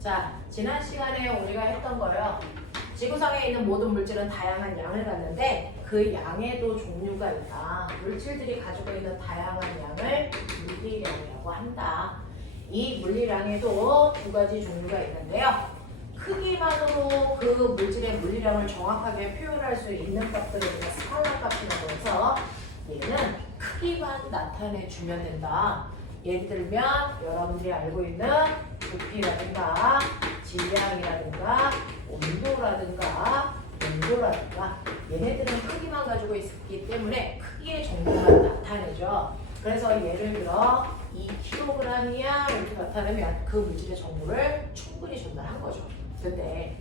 자, 지난 시간에 우리가 했던 거요. 지구상에 있는 모든 물질은 다양한 양을 갖는데 그 양에도 종류가 있다. 물질들이 가지고 있는 다양한 양을 물리량이라고 한다. 이 물리량에도 두 가지 종류가 있는데요. 크기만으로 그 물질의 물리량을 정확하게 표현할 수 있는 값들을 우리가 스칼라 값이라고 해서 얘는 크기만 나타내 주면 된다. 예를 들면 여러분들이 알고 있는 부피라든가 질량이라든가 온도라든가 얘네들은 크기만 가지고 있기 때문에 크기의 정보만 나타내죠. 그래서 예를 들어 2kg이야 이렇게 나타내면 그 물질의 정보를 충분히 전달한 거죠. 근데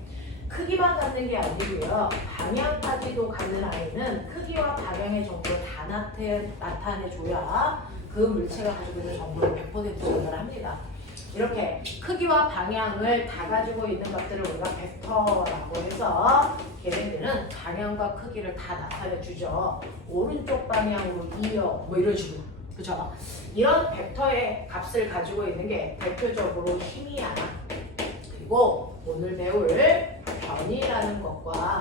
크기만 갖는 게 아니고요. 방향까지도 갖는 아이는 크기와 방향의 정보를 다 나타내줘야 그 물체가 가지고 있는 정보를 100% 전달합니다. 이렇게 크기와 방향을 다 가지고 있는 것들을 우리가 벡터라고 해서 걔네들은 방향과 크기를 다 나타내주죠. 오른쪽 방향으로 이어 뭐 이런 식으로. 그죠? 이런 벡터의 값을 가지고 있는 게 대표적으로 힘이야. 그리고 오늘 배울 변이라는 것과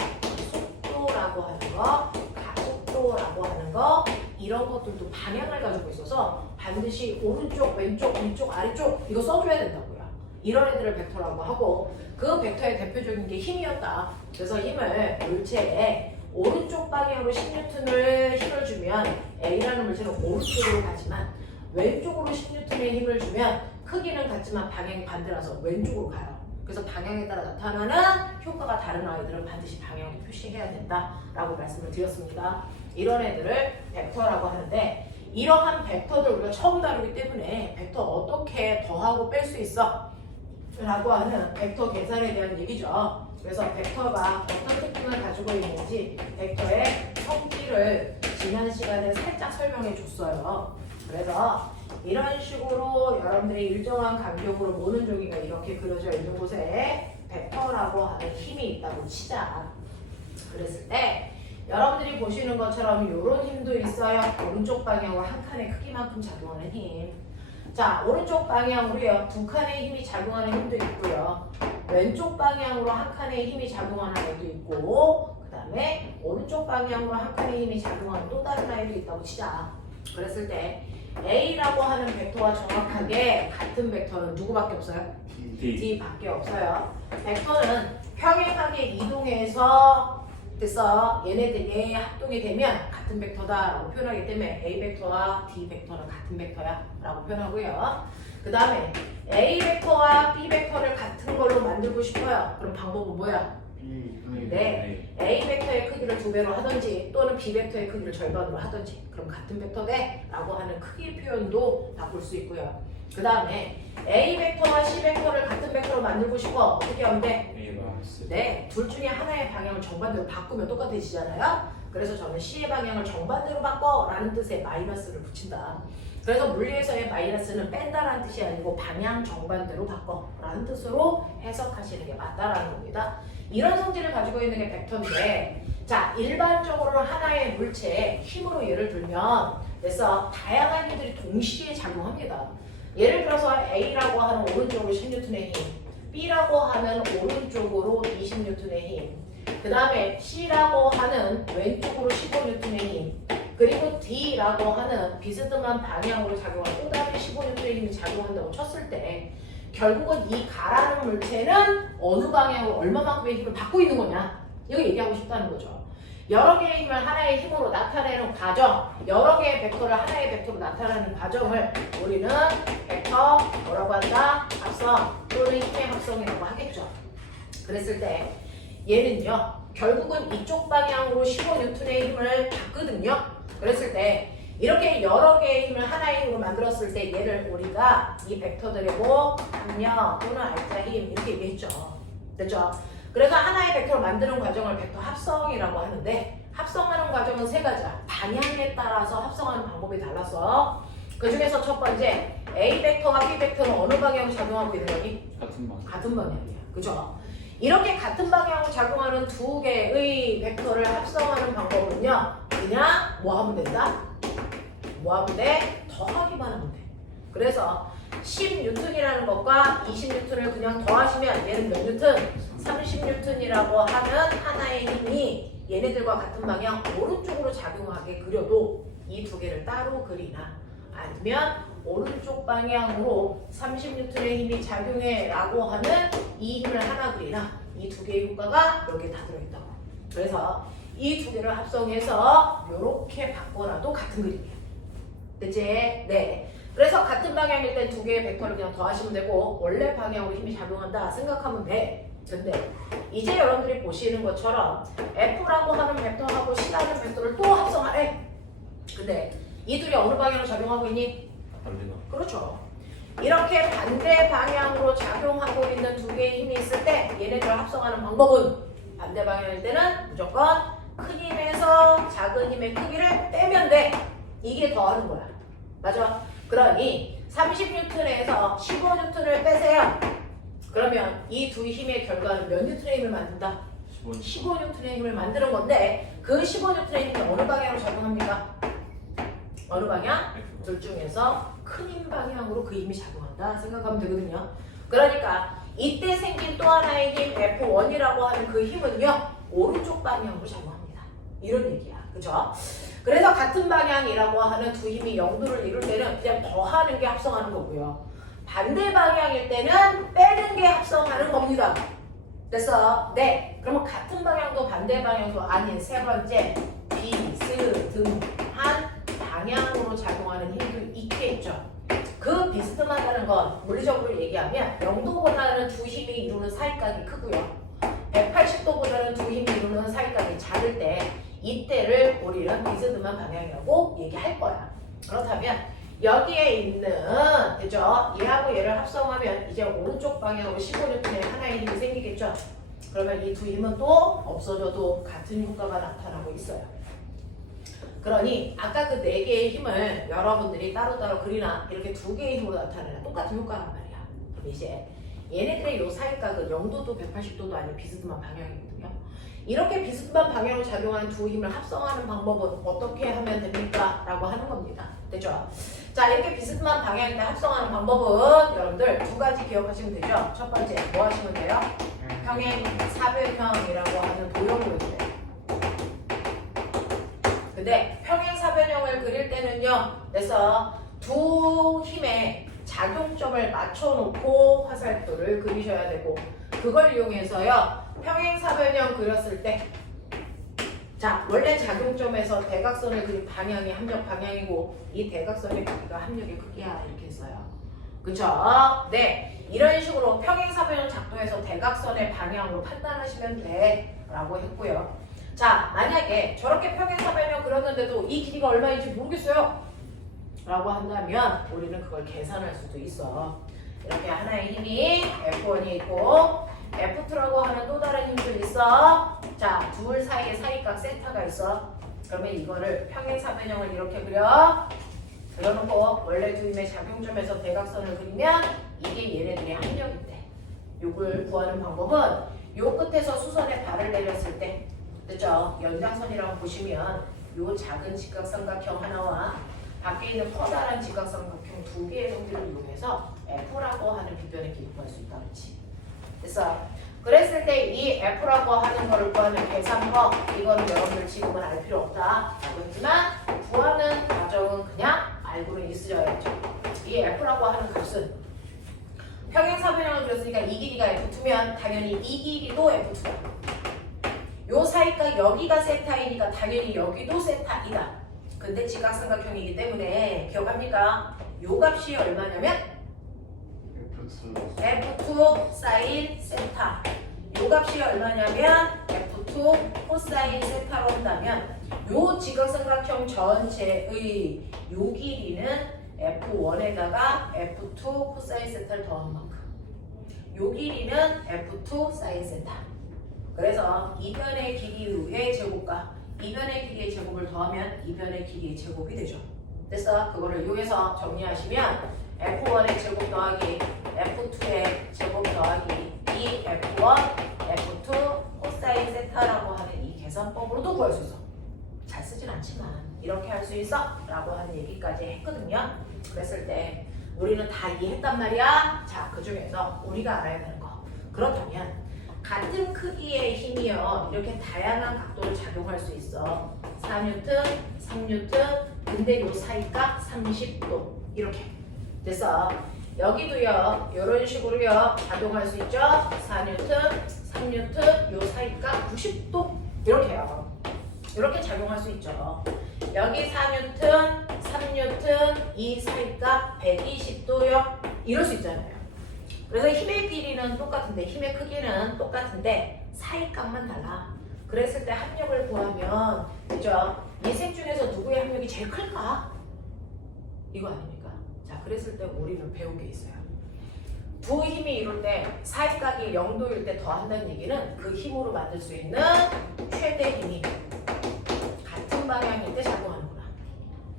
속도라고 하는 거, 가속도라고 하는 거 이런 것들도 방향을 가지고 있어서 반드시 오른쪽, 왼쪽, 위쪽, 아래쪽 이거 써줘야 된다고요. 이런 애들을 벡터라고 하고 그 벡터의 대표적인 게 힘이었다. 그래서 힘을 물체에 오른쪽 방향으로 10N을 힘을 주면 A라는 물체는 오른쪽으로 가지만 왼쪽으로 10N의 힘을 주면 크기는 같지만 방향이 반대라서 왼쪽으로 가요. 그래서 방향에 따라 나타나는 효과가 다른 아이들은 반드시 방향을 표시해야 된다라고 말씀을 드렸습니다. 이런 애들을 벡터라고 하는데 이러한 벡터들 우리가 처음 다루기 때문에 벡터 어떻게 더하고 뺄 수 있어? 라고 하는 벡터 계산에 대한 얘기죠. 그래서 벡터가 어떤 특징을 가지고 있는지 벡터의 성질을 지난 시간에 살짝 설명해 줬어요. 그래서 이런 식으로 여러분들이 일정한 간격으로 모는 종이가 이렇게 그려져 있는 곳에 벡터라고 하는 힘이 있다고 치자. 그랬을 때 여러분들이 보시는 것처럼 이런 힘도 있어요. 오른쪽 방향으로 한 칸의 크기만큼 작용하는 힘. 자, 오른쪽 방향으로요. 두 칸의 힘이 작용하는 힘도 있고요. 왼쪽 방향으로 한 칸의 힘이 작용하는 아이도 있고 그 다음에 오른쪽 방향으로 한 칸의 힘이 작용하는 또 다른 아이도 있다고 치자. 그랬을 때 A라고 하는 벡터와 정확하게 같은 벡터는 누구밖에 없어요? D밖에 없어요. 벡터는 평행하게 이동해서 그래서 얘네들이 합동이 되면 같은 벡터다라고 표현하기 때문에 A 벡터와 D 벡터는 같은 벡터야 라고 표현하고요. 그 다음에 A 벡터와 B 벡터를 같은 걸로 만들고 싶어요. 그럼 방법은 뭐야? 네, A 벡터의 크기를 2배로 하든지 또는 B 벡터의 크기를 절반으로 하든지 그럼 같은 벡터 돼? 라고 하는 크기 표현도 다 볼 수 있고요. 그 다음에 A 벡터와 C 벡터를 같은 벡터로 만들고 싶어. 어떻게 하면 돼? 네, 둘 중에 하나의 방향을 정반대로 바꾸면 똑같아지잖아요. 그래서 저는 C의 방향을 정반대로 바꿔 라는 뜻의 마이너스를 붙인다. 그래서 물리에서의 마이너스는 뺀다라는 뜻이 아니고 방향 정반대로 바꿔 라는 뜻으로 해석하시는 게 맞다라는 겁니다. 이런 성질을 가지고 있는 게 벡터인데 자, 일반적으로는 하나의 물체에 힘으로 예를 들면 그래서 다양한 힘들이 동시에 작용합니다. 예를 들어서 A라고 하는 오른쪽으로 10N의 힘, B라고 하는 오른쪽으로 20N의 힘, 그 다음에 C라고 하는 왼쪽으로 15N의 힘, 그리고 D라고 하는 비스듬한 방향으로 작용하는 또 다른 15N의 힘이 작용한다고 쳤을 때 결국은 이 가라는 물체는 어느 방향으로 얼마만큼의 힘을 받고 있는 거냐 이거 얘기하고 싶다는 거죠. 여러 개의 힘을 하나의 힘으로 나타내는 과정, 여러 개의 벡터를 하나의 벡터로 나타내는 과정을 우리는 벡터 뭐라고 한다? 합성 또는 힘의 합성이라고 하겠죠. 그랬을 때 얘는요 결국은 이쪽 방향으로 15N의 힘을 받거든요. 그랬을 때 이렇게 여러 개의 힘을 하나의 힘으로 만들었을 때 얘를 우리가 이 벡터들이고 합력 또는 알자 힘 이렇게 얘기했죠. 됐죠? 그래서 하나의 벡터를 만드는 과정을 벡터 합성이라고 하는데 합성하는 과정은 세 가지야. 방향에 따라서 합성하는 방법이 달라서 그 중에서 첫 번째 A 벡터와 B 벡터는 어느 방향으로 작용하고 있는 거니? 같은 방향이야. 그죠? 이렇게 같은 방향으로 작용하는 두 개의 벡터를 합성하는 방법은요. 그냥 뭐 하면 된다? 뭐 하면 돼? 더하기만 하면 돼. 그래서 10N이라는 것과 20N을 그냥 더하시면 얘는 몇 뉴턴? 30N이라고 하는 하나의 힘이 얘네들과 같은 방향 오른쪽으로 작용하게 그려도 이 두 개를 따로 그리나 아니면 오른쪽 방향으로 30N의 힘이 작용해 라고 하는 이 힘을 하나 그리나 이 두 개의 효과가 여기에 다 들어있다고. 그래서 이 두 개를 합성해서 이렇게 바꿔놔도 같은 그림이에요. 됐지? 네. 그래서 같은 방향일 땐 두 개의 벡터를 그냥 더하시면 되고 원래 방향으로 힘이 작용한다 생각하면 돼. 근데 이제 여러분들이 보시는 것처럼 F라고 하는 벡터하고 C라는 벡터를 또 합성하래. 근데 이 둘이 어느 방향으로 작용하고 있니? 반대가. 그렇죠. 이렇게 반대 방향으로 작용하고 있는 두 개의 힘이 있을 때 얘네들을 합성하는 방법은 반대 방향일 때는 무조건 큰 힘에서 작은 힘의 크기를 빼면 돼. 이게 더하는 거야. 맞아? 그러니 30N에서 15N을 빼세요. 그러면 이 두 힘의 결과는 몇 N의 힘을 만든다? 15N의 힘을 만드는 건데 그 15N의 힘이 어느 방향으로 작용합니까? 어느 방향? 둘 중에서 큰 힘 방향으로 그 힘이 작용한다 생각하면 되거든요. 그러니까 이때 생긴 또 하나의 힘 F1이라고 하는 그 힘은요 오른쪽 방향으로 작용합니다. 이런 얘기야. 그죠? 그래서 같은 방향이라고 하는 두 힘이 영도를 이룰 때는 그냥 더하는 게 합성하는 거고요. 반대 방향일 때는 빼는 게 합성하는 겁니다. 됐어? 네. 그러면 같은 방향도 반대 방향도 아닌 세 번째 비슷한 방향으로 작용하는 힘도 있겠죠. 그 비스듬하다는 건 물리적으로 얘기하면 0도보다는 두 힘이 이루는 사이각이 크고요. 180도보다는 두 힘이 이루는 사이각이 작을 때 이때를 우리는 비스듬한 방향이라고 얘기할 거야. 그렇다면 여기에 있는 그죠? 얘하고 얘를 합성하면 이제 오른쪽 방향으로 15N의 하나의 힘이 생기겠죠? 그러면 이 두 힘은 또 없어져도 같은 효과가 나타나고 있어요. 그러니 아까 그 네 개의 힘을 여러분들이 따로따로 그리나 이렇게 두 개의 힘으로 나타내는 똑같은 효과란 말이야. 그럼 이제 얘네들의 요 사이각은 0도도 180도도 아닌 비스듬한 방향이거든요. 이렇게 비스듬한 방향으로 작용하는 두 힘을 합성하는 방법은 어떻게 하면 됩니까? 라고 하는 겁니다. 됐죠? 자, 이렇게 비스듬한 방향인데 합성하는 방법은 여러분들 두 가지 기억하시면 되죠? 첫 번째, 뭐 하시면 돼요? 평행 사변형이라고 하는 도형을 그려요. 근데 평행 사변형을 그릴 때는요, 그래서 두 힘의 작용점을 맞춰놓고 화살표를 그리셔야 되고, 그걸 이용해서요, 평행 사변형 그렸을 때, 자, 원래 작용점에서 대각선을 그린 방향이 합력 방향이고, 이 대각선의 크기가 합력의 크기야, 이렇게 했어요. 그쵸? 네. 이런 식으로 평행 사변형 작도에서 대각선의 방향으로 판단하시면 돼. 라고 했고요. 자, 만약에 저렇게 평행 사변형 그렸는데도 이 길이가 얼마인지 모르겠어요. 라고 한다면 우리는 그걸 계산할 수도 있어. 이렇게 하나의 힘이 F1이 있고 F2라고 하는 또 다른 힘도 있어. 자, 둘 사이에 사이각 세타가 있어. 그러면 이거를 평행 사변형을 이렇게 그려놓고 원래 두 힘의 작용점에서 대각선을 그리면 이게 얘네들의 합력인데 요걸 구하는 방법은 요 끝에서 수선에 발을 내렸을 때 그죠? 연장선이라고 보시면 요 작은 직각삼각형 하나와 밖에 있는 커다란 직각삼각형 두 개의 성질을 이용해서 F라고 하는 비변의 길이 구할 수 있다. 그렇지? 됐어? 그랬을 때 이 F라고 하는 거를 구하는 계산법 이거는 여러분들 지금은 알 필요 없다라고 했지만 구하는 과정은 그냥 알고는 있으셔야죠. 이 F라고 하는 값은 평행사변형을 그렸으니까 이 길이가 F2면 당연히 이 길이도 F2다. 요 사이가 여기가 세타이니까 당연히 여기도 세타이다. 근데 직각삼각형이기 때문에 기억합니까? 요 값이 얼마냐면 F2 사인 세타. 요 값이 얼마냐면 F2 코사인 세타로 한다면 요 직각삼각형 전체의 요 길이는 F1에다가 F2 코사인 세타를 더한 만큼 요 길이는 F2 사인 세타. 그래서 이변의 길이의 제곱과 이변의 길이의 제곱을 더하면 이변의 길이의 제곱이 되죠. 됐어? 그거를 이용해서 정리하시면 F1의 제곱 더하기 F2의 제곱 더하기 2F1, F2 코사인 세타라고 하는 이 계산법으로도 구할 수 있어. 잘 쓰진 않지만 이렇게 할 수 있어? 라고 하는 얘기까지 했거든요. 그랬을 때 우리는 다 이해했단 말이야. 자, 그 중에서 우리가 알아야 되는 거. 그렇다면 같은 크기의 힘이요. 이렇게 다양한 각도를 작용할 수 있어. 4N, 3N, 근데 요 사이가 30도. 이렇게. 됐어. 여기도요. 이런 식으로요. 작용할 수 있죠. 4N, 3N, 요 사이가 90도. 이렇게요. 이렇게 작용할 수 있죠. 여기 4N, 3N, 이 사이가 120도요. 이럴 수 있잖아요. 그래서 힘의 길이는 똑같은데 힘의 크기는 똑같은데 사이값만 달라. 그랬을 때 합력을 구하면 그죠? 이 셋 중에서 누구의 합력이 제일 클까? 이거 아닙니까? 자, 그랬을 때 우리는 배운 게 있어요. 두 힘이 이룰 때 사이각이 0도일 때 더한다는 얘기는 그 힘으로 만들 수 있는 최대 힘이 같은 방향일 때 작용하는구나.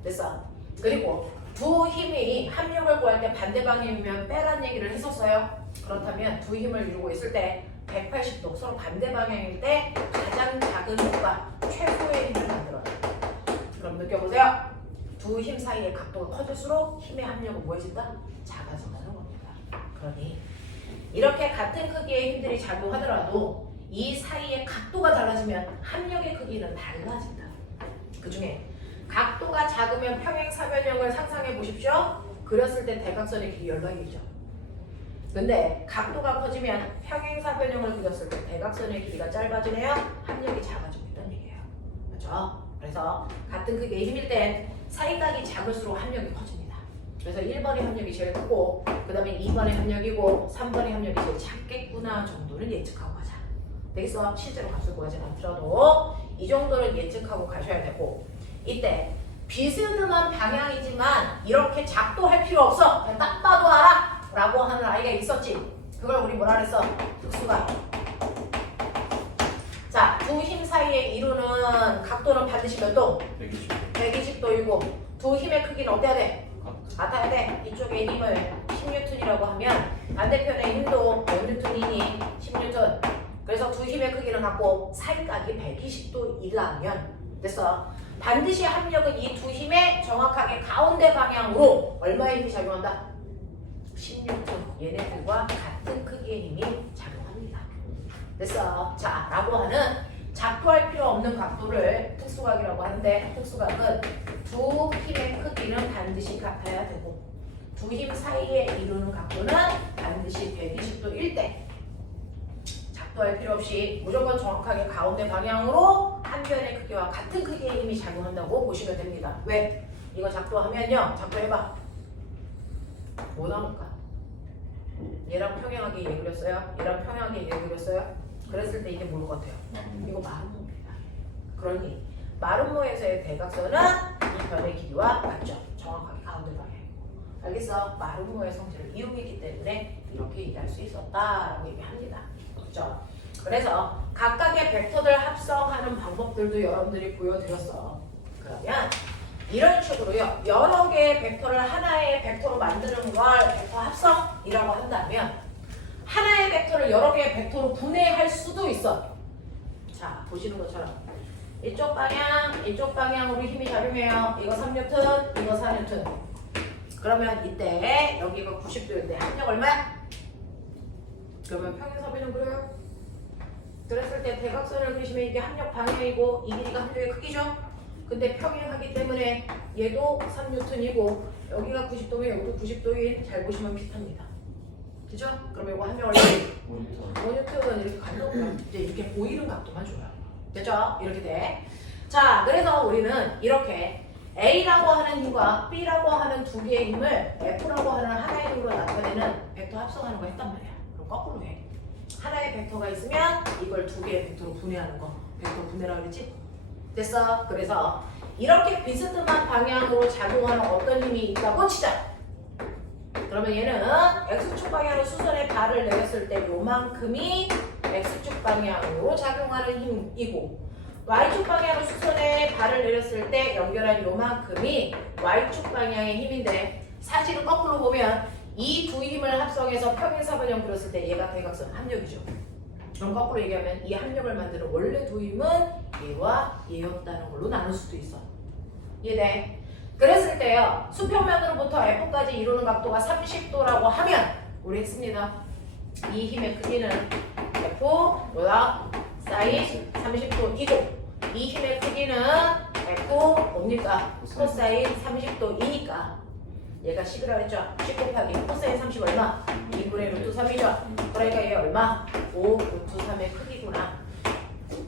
됐어? 그리고 두 힘이 합력을 구할 때 반대 방향이면 빼란 얘기를 했었어요. 그렇다면 두 힘을 이루고 있을 때 180도 서로 반대 방향일 때 가장 작은 힘과 최소의 힘을 만들어요. 그럼 느껴보세요. 두 힘 사이의 각도가 커질수록 힘의 합력은 뭐해진다? 작아진다는 겁니다. 그러니 이렇게 같은 크기의 힘들이 작용하더라도 이 사이의 각도가 달라지면 합력의 크기는 달라진다. 그 중에 각도가 작으면 평행사변형을 상상해 보십시오. 그렸을 때 대각선의 길이 연락이죠. 근데 각도가 커지면 평행사변형을 그렸을 때 대각선의 길이가 짧아지네요. 합력이 작아지고 있다는 얘기예요. 그렇죠? 그래서 같은 크기의 힘일 땐 사이각이 작을수록 합력이 커집니다. 그래서 1번의 합력이 제일 크고 그 다음에 2번의 합력이고 3번의 합력이 제일 작겠구나 정도는 예측하고 가자. 되겠어? 실제로 값을 구하지 않더라도 이 정도는 예측하고 가셔야 되고 이때 비스듬한 방향이지만 이렇게 작도할 필요 없어. 그냥 딱 봐도 알아. 라고 하는 아이가 있었지. 그걸 우리 뭐라 그랬어? 특수각. 자, 두 힘 사이에 이루는 각도는 반드시 몇 도? 120도이고 두 힘의 크기는 어때야 돼? 같아야 돼. 이쪽의 힘을 10N이라고 하면 반대편의 힘도 몇 N이니? 10N. 그래서 두 힘의 크기는 같고 사이각이 120도이라면 됐어. 반드시 합력은 이 두 힘의 정확하게 가운데 방향으로 얼마의 힘이 작용한다? 10N. 얘네들과 같은 크기의 힘이 작용합니다. 됐어. 자, 라고 하는 작도할 필요 없는 각도를 특수각이라고 하는데 특수각은 두 힘의 크기는 반드시 같아야 되고 두 힘 사이에 이루는 각도는 반드시 120도일 때 작도할 필요 없이 무조건 정확하게 가운데 방향으로 한 변의 크기와 같은 크기의 힘이 작용한다고 보시면 됩니다. 왜? 이거 작도하면요. 작도해봐. 뭐 나올까? 얘랑 평행하게 얘 그렸어요? 얘랑 평행하게 얘 그렸어요? 그랬을 때 이게 뭘 것 같아요? 이거 마름모입니다. 그러니 마름모에서의 대각선은 이 변의 길이와 맞죠? 정확하게 가운데 방향이고. 알겠어? 마름모의 성질을 이용했기 때문에 이렇게 얘기할 수 있었다라고 얘기합니다. 그렇죠? 그래서 각각의 벡터들 합성하는 방법들도 여러분들이 보여드렸어. 그러면 이런 식으로요. 여러 개의 벡터를 하나의 벡터로 만드는 걸 벡터 합성이라고 한다면 하나의 벡터를 여러 개의 벡터로 분해할 수도 있어. 자, 보시는 것처럼 이쪽 방향으로 힘이 작용해요. 이거 3N, 이거 4N. 그러면 이때 여기가 90도인데 합력 얼마야? 그러면 평행사변형 그려요. 그랬을 때 대각선을 그리시면 이게 합력 방향이고 이 길이가 합력의 크기죠. 근데 평행하기 때문에 얘도 3N이고 여기가 90도면 여기도 90도인 잘 보시면 비슷합니다. 그죠? 그럼 이거 합력 얼마? 5N은 이렇게 간다고요. 이제 이렇게 보이는 각도만 줘요. 됐죠? 이렇게 돼. 자, 그래서 우리는 이렇게 A라고 하는 힘과 B라고 하는 두 개의 힘을 F라고 하는 하나의 힘으로 나타내는 벡터 합성하는 거 했단 말이야. 그럼 거꾸로 해. 하나의 벡터가 있으면 이걸 두 개의 벡터로 분해하는 거. 벡터 분해라고 그랬지? 됐어? 그래서 이렇게 비스듬한 방향으로 작용하는 어떤 힘이 있다고 치자. 그러면 얘는 X축 방향으로 수선에 발을 내렸을 때 요만큼이 X축 방향으로 작용하는 힘이고 Y축 방향으로 수선에 발을 내렸을 때 연결한 요만큼이 Y축 방향의 힘인데 사실은 거꾸로 보면 이 두 힘을 합성해서 평행사변형 그렸을 때 얘가 대각선 합력이죠. 그럼 거꾸로 얘기하면 이 합력을 만드는 원래 두 힘은 얘와 얘였다는 걸로 나눌 수도 있어. 이해돼? 그랬을 때요. 수평면으로부터 F까지 이루는 각도가 30도라고 하면 우리 했습니다. 이 힘의 크기는 F 뭐다? 사인 30도이고 이 힘의 크기는 F 뭡니까? 코사인 30도이니까 얘가 10이라고 했죠? 10 곱하기 코사인 30 얼마? 2분의 루트 3이죠? 그러니까 얘 얼마? 5 루트 3의 크기구나.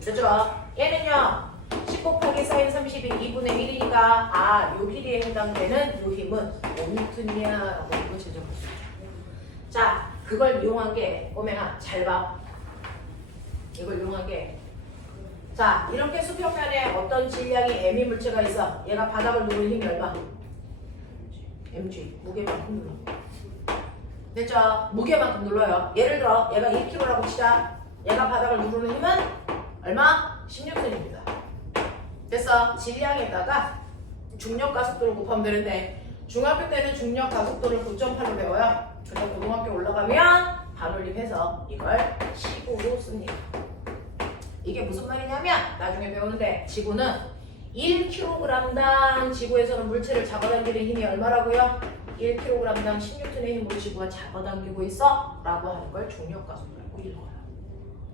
됐죠? 얘는요 10 곱하기 사인 30이 2분의 1이니까 아, 요 길이에 해당되는 요 힘은 5N이야라고 이거 제정할 수 있죠. 자, 그걸 이용한 게 꼬맹아 잘 봐. 이걸 이용한 게 자, 이렇게 수평면에 어떤 질량이 m이 물체가 있어. 얘가 바닥을 누르는 힘이 얼마? mg. 무게만큼 눌러. 됐죠? 무게만큼 눌러요. 예를 들어 얘가 2kg라고 치자. 얘가 바닥을 누르는 힘은 얼마? 16N입니다. 됐어? 질량에다가 중력 가속도를 곱하면 되는데 중학교 때는 중력 가속도를 9.8로 배워요. 그래서 고등학교 올라가면 반올림해서 이걸 15로 씁니다. 이게 무슨 말이냐면 나중에 배우는데 지구는 1kg당 지구에서는 물체를 잡아당기는 힘이 얼마라고요? 1kg당 16N의 힘으로 지구가 잡아당기고 있어 라고 하는 걸 중력가속도라고 읽어요.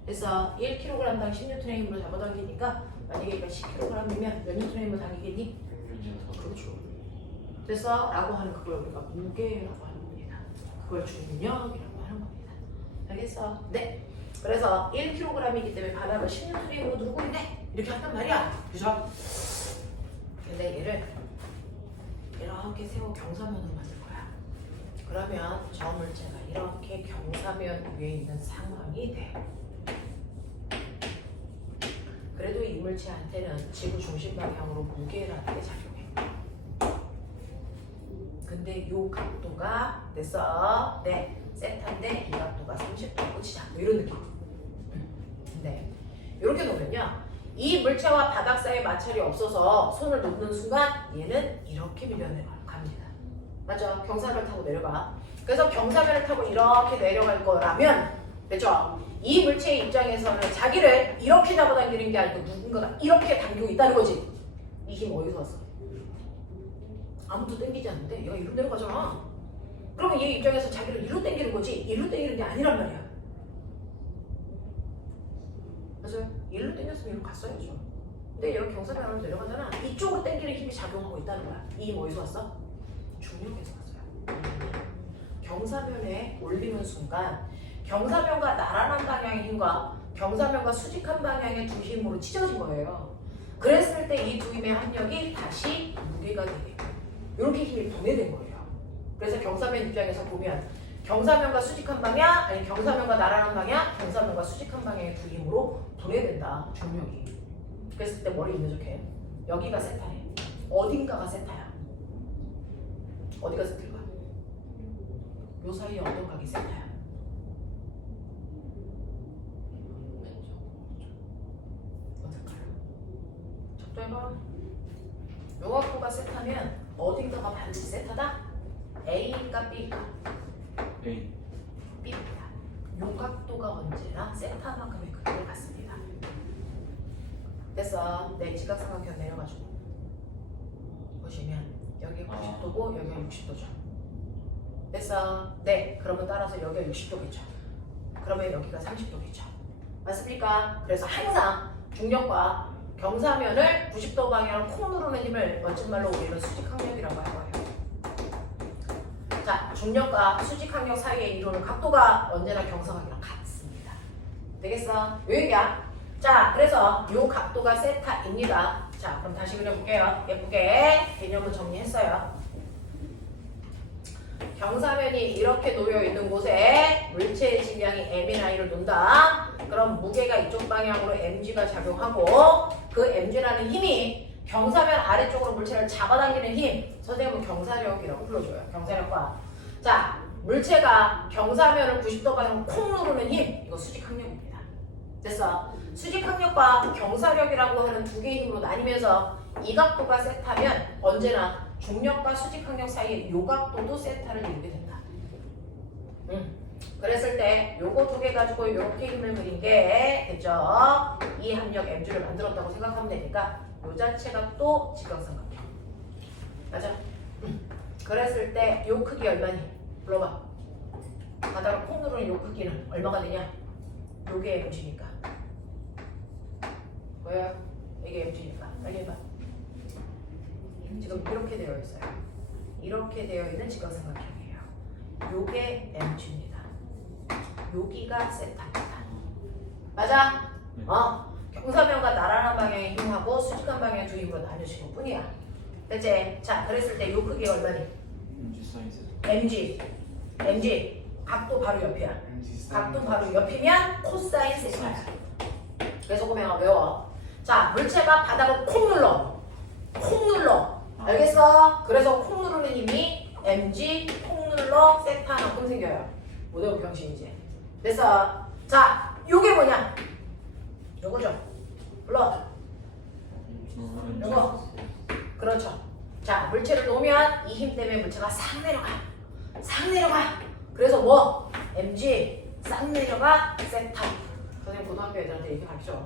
그래서 1kg당 16N의 힘으로 잡아당기니까 만약에 이거 10kg이면 몇 N의 힘으로 당기겠니? 그렇죠. 됐어? 라고 하는 그걸 우리가 무게라고 하는 겁니다. 그걸 중력이라고 하는 겁니다. 알겠어? 네. 그래서 1kg이기 때문에 바닥을 16N의 힘으로 누르고 있네. 이렇게 한단 말이야. 그죠? 근데 얘를 이렇게 세워 경사면으로 만들 거야. 그러면 저 물체가 이렇게 경사면 위에 있는 상황이 돼. 그래도 이 물체한테는 지구 중심 방향으로 무게라는 게 작용해. 근데 요 각도가 됐어. 네. 세타인데 이 각도가 30도고 치자. 뭐 이런 느낌. 근데 이렇게 놓으면요. 이 물체와 바닥 사이에 마찰이 없어서 손을 놓는 순간 얘는 이렇게 밀려내갑니다. 맞죠? 경사면을 타고 내려가. 그래서 경사면을 타고 이렇게 내려갈 거라면 됐죠? 이 물체의 입장에서는 자기를 이렇게 잡아당기는 게 아니고 누군가가 이렇게 당기고 있다는 거지. 이 힘 어디서 왔어? 아무도 당기지 않는데 얘가 이리로 내려가잖아. 그러면 얘 입장에서 자기를 이리로 당기는 거지 이리로 당기는 게 아니란 말이야. 맞아요? 이리로 당겼으면 이리로 갔어야죠. 근데 얘가 경사면으로 내려가잖아. 이쪽으로 당기는 힘이 작용하고 있다는 거야. 이 힘 어디서 왔어? 중력에서 왔어요. 경사면에 올리는 순간 경사면과 나란한 방향의 힘과 경사면과 수직한 방향의 두 힘으로 찢어진 거예요. 그랬을 때 이 두 힘의 합력이 다시 무게가 되게 이렇게 힘이 분해된 거예요. 그래서 경사면 입장에서 보면 경사면과 수직한 방향, 아니 경사면과 나란한 방향, 경사면과 수직한 방향의 두 힘으로 분해된다. 중력이. 그랬을 때 머리 있는 척해. 여기가 세타해. 어딘가가 세타야. 어디가 세타일까? 요 사이에 어떤 각이 세타야? 적절해봐. 요 각도가 세타면 어딘가가 반드시 세타다? A인가 B인가? A. B입니다. 요 각도가 언제나 세타만큼의 크기를 갖습니다. 됐어. 내 지각삼각형 내려가지고 보시면 여기가 90도고 여기가 60도죠. 됐어. 네. 그러면 따라서 여기가 60도겠죠. 그러면 여기가 30도겠죠. 맞습니까? 그래서 항상 중력과 경사면을 90도 방향으로 콕 누르는 힘을 멋진 말로 우리는 수직항력이라고 할 거예요. 자, 중력과 수직항력 사이에 이루는 각도가 언제나 경사각이랑 같습니다. 되겠어? 요 얘기야. 자, 그래서 요 각도가 세타입니다. 자, 그럼 다시 그려볼게요. 예쁘게 개념을 정리했어요. 경사면이 이렇게 놓여 있는 곳에 물체의 질량이 m이를 놓는다. 그럼 무게가 이쪽 방향으로 mg가 작용하고 그 mg라는 힘이 경사면 아래쪽으로 물체를 잡아당기는 힘, 선생님은 경사력이라고 불러줘요. 경사력과 자, 물체가 경사면을 90도 방향으로 콕 누르는 힘, 이거 수직항력입니다. 됐어? 수직항력과 경사력이라고 하는 두 개의 힘으로 나뉘면서 이 각도가 세타면 언제나 중력과 수직항력 사이에 요 각도도 세타를 이루게 된다. 그랬을 때 요거 두 개 가지고 이렇게 힘을 그린 게 됐죠? 이 합력 mg를 만들었다고 생각하면 되니까 요 자체가 또 직각삼각형. 맞아? 그랬을 때 요 크기 얼마니? 불러봐. 바닥을 콩 누르는 요 크기는 얼마가 되냐? 요게 mg니까. 보여요? 이게 mg니까. 빨리 해봐. 지금 이렇게 되어 있어요. 이렇게 되어 있는 직각삼각형이에요. 요게 mg입니다. 여기가 세타입니다. 맞아? 경사면과 나란한 방향의 힘하고 수직한 방향의 두 힘으로 나뉘어진 것 뿐이야. 됐지? 자, 그랬을 때 요 크기가 얼마니? mg. 각도 바로 옆이야. 각도 바로 옆이면 코사인 세타야. 그래서 고명아 외워. 자, 물체가 바닥을 콩 눌러. 알겠어? 그래서 콩 누르는 힘이 mg 콩 눌러 세타만큼 생겨요. 못 외우고 병신이지. 됐어? 자, 요게 뭐냐? 요거죠. 불러. 요거. 그렇죠. 자, 물체를 놓으면 이 힘 때문에 물체가 싹 내려가. 그래서 뭐? mg 싹 내려가 세타. 선생님 고등학교 애들한테 이렇게 가르쳐.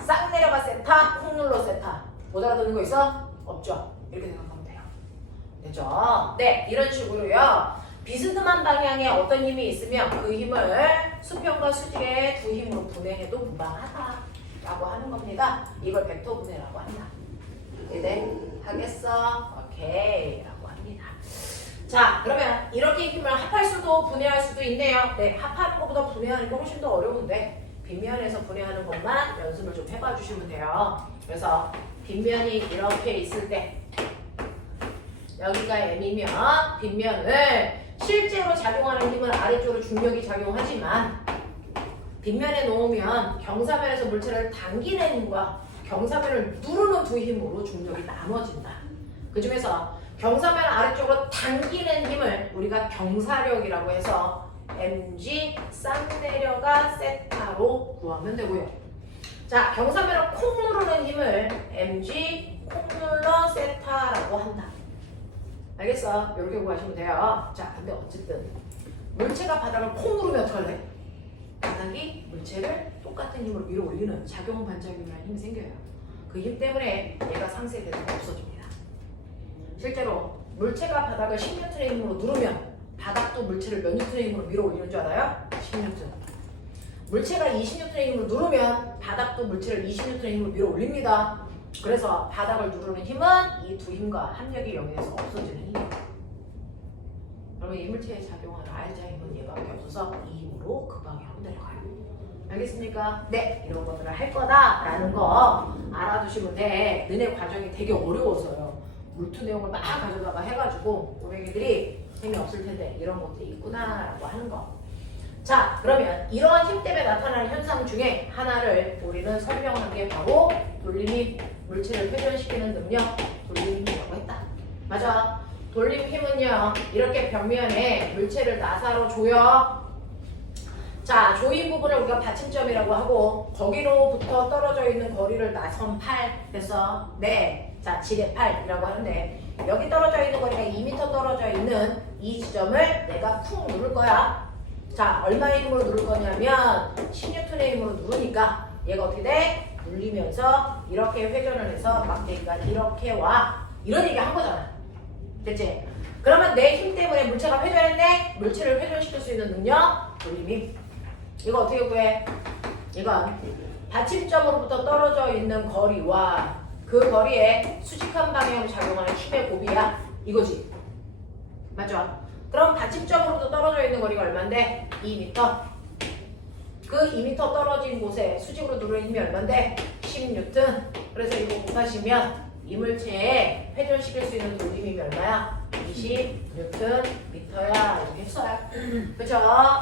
싹 내려가 세타, 콩 눌러 세타. 못 알아듣는 거 있어? 없죠. 이렇게 생각하면 돼요. 됐죠? 네, 이런 식으로요. 비스듬한 방향에 어떤 힘이 있으면 그 힘을 수평과 수직의 두 힘으로 분해해도 무방하다라고 하는 겁니다. 이걸 벡터 분해라고 한다. 이해 하겠어? 오케이 라고 합니다. 자, 그러면 이렇게 힘을 합할 수도 분해할 수도 있네요. 네, 합하는 것보다 분해하는 게 훨씬 더 어려운데 빗면에서 분해하는 것만 연습을 좀 해봐 주시면 돼요. 그래서 빗면이 이렇게 있을 때 여기가 M이면 빗면을 실제로 작용하는 힘은 아래쪽으로 중력이 작용하지만 빗면에 놓으면 경사면에서 물체를 당기는 힘과 경사면을 누르는 두 힘으로 중력이 나눠진다. 그 중에서 경사면 아래쪽으로 당기는 힘을 우리가 경사력이라고 해서 mg 쌍 내려가 세타로 구하면 되고요. 자, 경사면을 콩 누르는 힘을 mg 콩 눌러 세타라고 한다. 알겠어? 이렇게 구하시면 돼요. 자, 근데 어쨌든 물체가 바닥을 콩 누르면 어떡할래? 바닥이 물체를 똑같은 힘으로 위로 올리는 작용 반작용이라는 힘이 생겨요. 그 힘 때문에 얘가 상쇄되는 거 없어집니다. 실제로 물체가 바닥을 10N의 힘으로 누르면 바닥도 물체를 몇 N의 힘으로 위로 올리는 줄 알아요? 10N. 물체가 20N의 힘으로 누르면 바닥도 물체를 20N의 힘으로 위로 올립니다. 그래서 바닥을 누르는 힘은 이 두 힘과 합력이 영해서 없어지는 힘이에요. 그러면 이 물체에 작용하는 R자 힘은 얘밖에 없어서 이 힘으로 그 방향으로 내려가요. 알겠습니까? 네, 이런 것들을 할 거다라는 거 알아두시면 돼. 너네 과정이 되게 어려워서요. 물투 내용을 막 가져다가 해가지고 고객님들이 재미없을 텐데 이런 것들이 있구나라고 하는 거. 자, 그러면 이러한 힘 때문에 나타나는 현상 중에 하나를 우리는 설명한 게 바로 돌림힘, 물체를 회전시키는 능력, 돌림힘이라고 했다. 맞아. 돌림힘은요, 이렇게 벽면에 물체를 나사로 조여. 자, 조인 부분을 우리가 받침점이라고 하고 거기로부터 떨어져 있는 거리를 나선 팔 해서 네, 자, 지뢰 팔이라고 하는데 여기 떨어져 있는 거리가 2m 떨어져 있는 이 지점을 내가 쿵 누를 거야. 자, 얼마의 힘으로 누를 거냐면 10N의 힘으로 누르니까 얘가 어떻게 돼? 눌리면서 이렇게 회전을 해서 막대기가 이렇게 와. 이런 얘기 한 거잖아. 됐지? 그러면 내 힘 때문에 물체가 회전했네? 물체를 회전시킬 수 있는 능력? 돌림힘. 이거 어떻게 구해? 이건 받침점으로부터 떨어져 있는 거리와 그 거리에 수직한 방향으로 작용하는 힘의 곱이야. 이거지. 맞죠? 그럼 받침점으로부터 떨어져 있는 거리가 얼만데? 2m. 그 2m 떨어진 곳에 수직으로 누르는 힘이 얼만데? 10N. 그래서 이거 곱하시면 이 물체에 회전시킬 수 있는 돌림힘이 얼마야? 20Nm 이렇게 했어요. 그죠?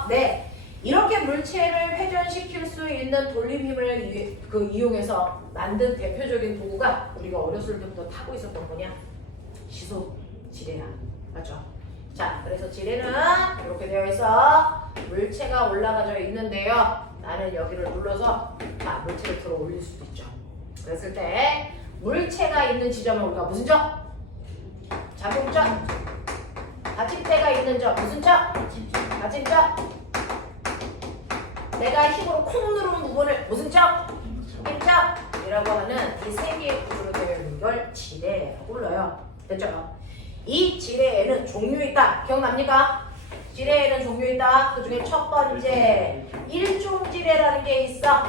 네. 이렇게 물체를 회전시킬 수 있는 돌림힘을 이용해서 만든 대표적인 도구가 우리가 어렸을 때부터 타고 있었던 거냐? 시소 지뢰야. 맞죠? 자, 그래서 지뢰는 이렇게 되어 있어. 물체가 올라가져 있는데요. 나는 여기를 눌러서 물체를 들어 올릴 수도 있죠. 그랬을 때 물체가 있는 지점은 우리가 무슨 점? 작용점. 받침대가 있는 점 무슨 점? 받침점. 내가 힘으로 콩 누른 부분을 무슨 점? 힘점이라고 하는 이 세 개의 구조로 되어 있는 걸 지뢰라고 불러요. 됐죠? 이 지뢰에는 종류 있다. 기억납니까? 지뢰에는 종류 있다. 그 중에 첫 번째 일종 지뢰라는 게 있어.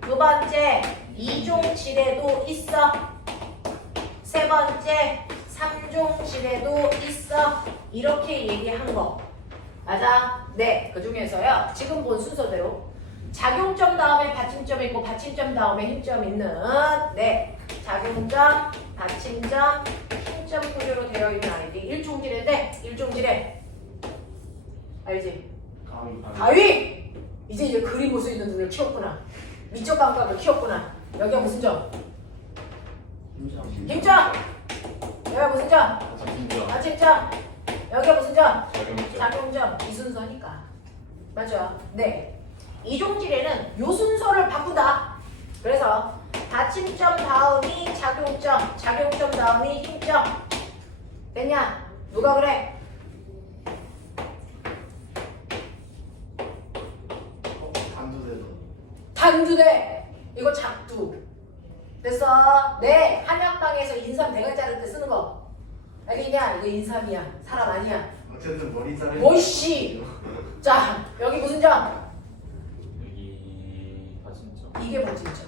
두 번째 이종 지뢰도 있어. 세 번째 삼종 지뢰도 있어. 이렇게 얘기한 거 맞아? 네. 그 중에서요 지금 본 순서대로 작용점 다음에 받침점 있고 받침점 다음에 힘점 있는 네 작용점, 받침점, 힘점 구조로 되어 있는 아이들이 일종지뢰인데 일종지뢰 알지? 가위! 이제 그림 볼 수 있는 눈을 키웠구나. 미적 감각을 키웠구나. 여기가 무슨 점? 힘점! 여기가 무슨 점? 받침점! 여기가 무슨 점? 작용점. 이 순서니까 맞죠? 네. 이종지뢰는 요 순서를 바꾼다. 그래서 받침점 다음이 작용점, 작용점 다음이 힘점. 됐냐? 누가 그래? 단두대. 이거 작두. 됐어? 네. 한약방에서 인삼 대가리 자를 때 쓰는 거. 알겠냐? 이거 인삼이야. 사람 아니야. 어쨌든 머리 자르. 뭐이씨. 자, 여기 무슨 점? 여기 받침점. 이게 받침점.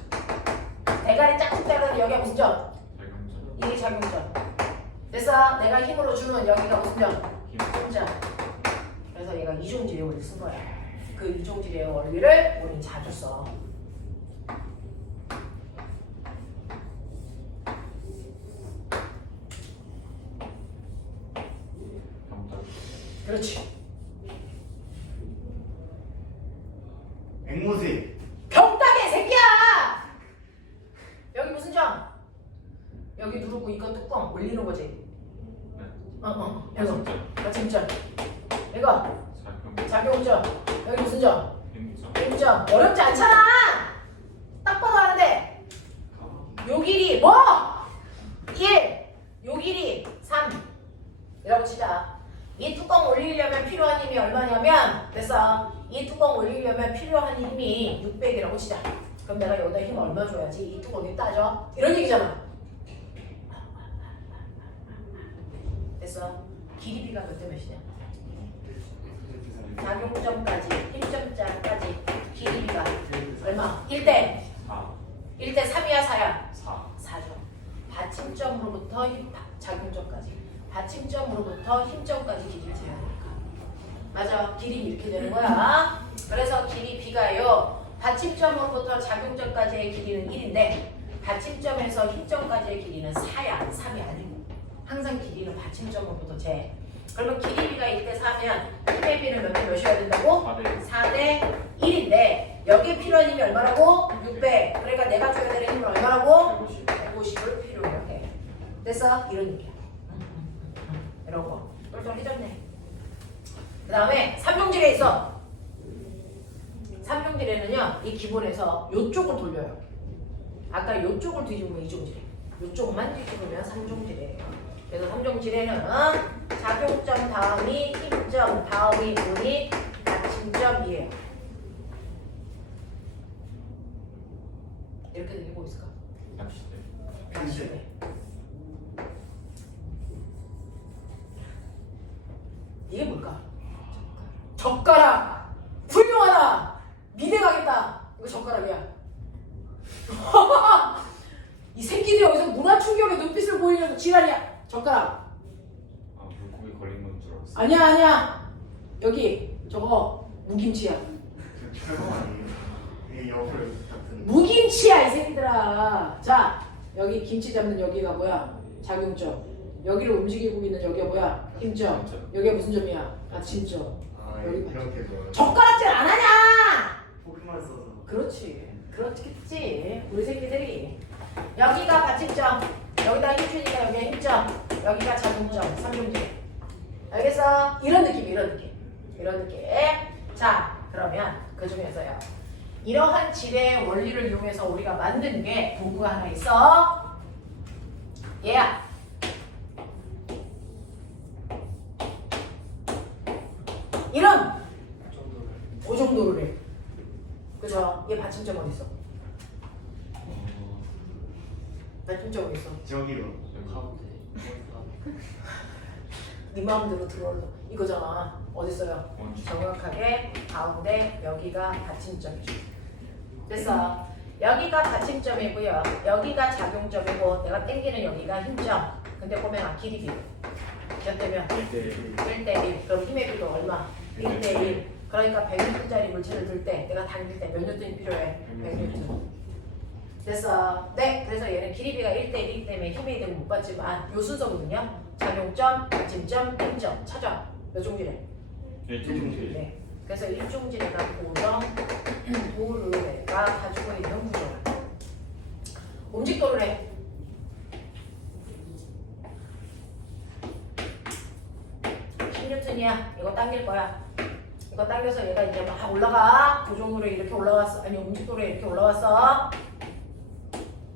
대가리 짝짝 자르는 여기가 무슨 점? 작용점. 이게 작용점. 됐어? 내가 힘으로 주는 여기가 무슨 점? 힘점. 그래서 얘가 이종지뢰 원리 쓴 거야. 그 이종지뢰 원리를 우리 자주 써. 그렇지. 앵무새. 병따개 새끼야! 여기 무슨 점? 여기 누르고 이거 뚜껑 올리는 거지. 이거 받침점. 이거 작용점. 여기 무슨 점? 힘점. 어렵지 않잖아. 딱 봐도 아는데. 요 길이 뭐? 1. 요 길이 3. 이라고 치자. 이 뚜껑 올리려면 필요한 힘이 얼마냐면 됐어. 이 뚜껑 올리려면 필요한 힘이 600이라고 치자. 그럼 내가 여기다 힘 얼마 줘야지 이 뚜껑이 따져? 이런 얘기잖아. 됐어. 길이비가 몇 대 몇이냐? 작용점까지 힘점자까지 길이비가 얼마? 1대 1대 3이야 4야? 4죠. 받침점으로부터 작용점까지 받침점으로부터 힘점까지 길이를 재야 되니까 맞아. 길이 이렇게 되는 거야. 그래서 길이 B가요 받침점으로부터 작용점까지의 길이는 1인데 받침점에서 힘점까지의 길이는 4야 3이 아니고 항상 길이는 받침점으로부터 재. 그러면 길이 B가 1대 4면 힘의 B는 몇 대 몇이어야 된다고? 4대 1인데 여기에 필요한 힘이 얼마라고? 600. 그러니까 내가 줘야 되는 힘은 얼마라고? 150을 필요로 해. 됐어? 이런 얘기야. 이런 거 똘똘해졌네. 그 다음에 삼종지뢰 있어. 삼종지뢰는요 이 기본에서 요쪽을 돌려요. 아까 요쪽을 뒤집으면 이종지뢰, 요쪽만 뒤집으면 삼종지뢰예요. 그래서 삼종지뢰는 작용점 다음이 힘점 다음이 운이 받침점이에요. 이렇게 들리고 있을까? 편지. 이게 뭘까? 젓가락! 훌륭하다! 미대 가겠다! 이거 젓가락이야. 이 새끼들이 여기서 문화 충격의 눈빛을 보이면서 지랄이야. 젓가락. 물고기 걸린 건 줄 알았어. 아니야. 여기 저거 무김치야. 철거 아니에요? 이 옆으로 같은. 무김치야 이 새끼들아. 자 여기 김치 잡는 여기가 뭐야? 작용점. 여기를 움직이고 있는 여기가 뭐야? 힘점. 여기가 무슨 점이야? 받침점. 여기 이렇게 뭐. 젓가락질 안 하냐? 포크만 써서. 그렇지. 그렇겠지. 우리 새끼들이. 여기가 받침점. 여기다 힘주니까 여기가 힘점. 여기가 작용점. 삼종지뢰. 알겠어? 이런 느낌. 이런 느낌. 자 그러면 그 중에서요. 이러한 지뢰의 원리를 이용해서 우리가 만든 게 도구가 하나 있어. 얘야. 이런 오종도를 해. 그죠? 얘 받침점 어디 있어? 받침점 어디 있어? 저기로. 네 마음대로 들어올라 이거잖아. 어딨어요? 정확하게 가운데 여기가 받침점이죠. 됐어. 여기가 받침점이고요. 여기가 작용점이고 내가 땡기는 여기가 힘점. 근데 보면 길이 비례. 몇 대면? 1대1. 그럼 힘의 비도 얼마? 1대1. 그러니까 100N짜리 물체를 들 때 내가 당길 때 몇 N이 필요해? 100N. 됐어. 네. 그래서 얘는 길이비가 1대1이기 때문에 힘의 이득은 못 받지만 요 순서거든요. 작용점, 받침점, 힘점. 찾아. 몇 종질해? 1종질. 네. 그래서 1종질에가 고정, 도르래가 가지고 있는 구조야. 움직도르래. 뉴턴이야. 이거 당길 거야. 이거 당겨서 얘가 이제 막 올라가. 고정도로에 이렇게 올라왔어. 아니 움직도로에 이렇게 올라왔어.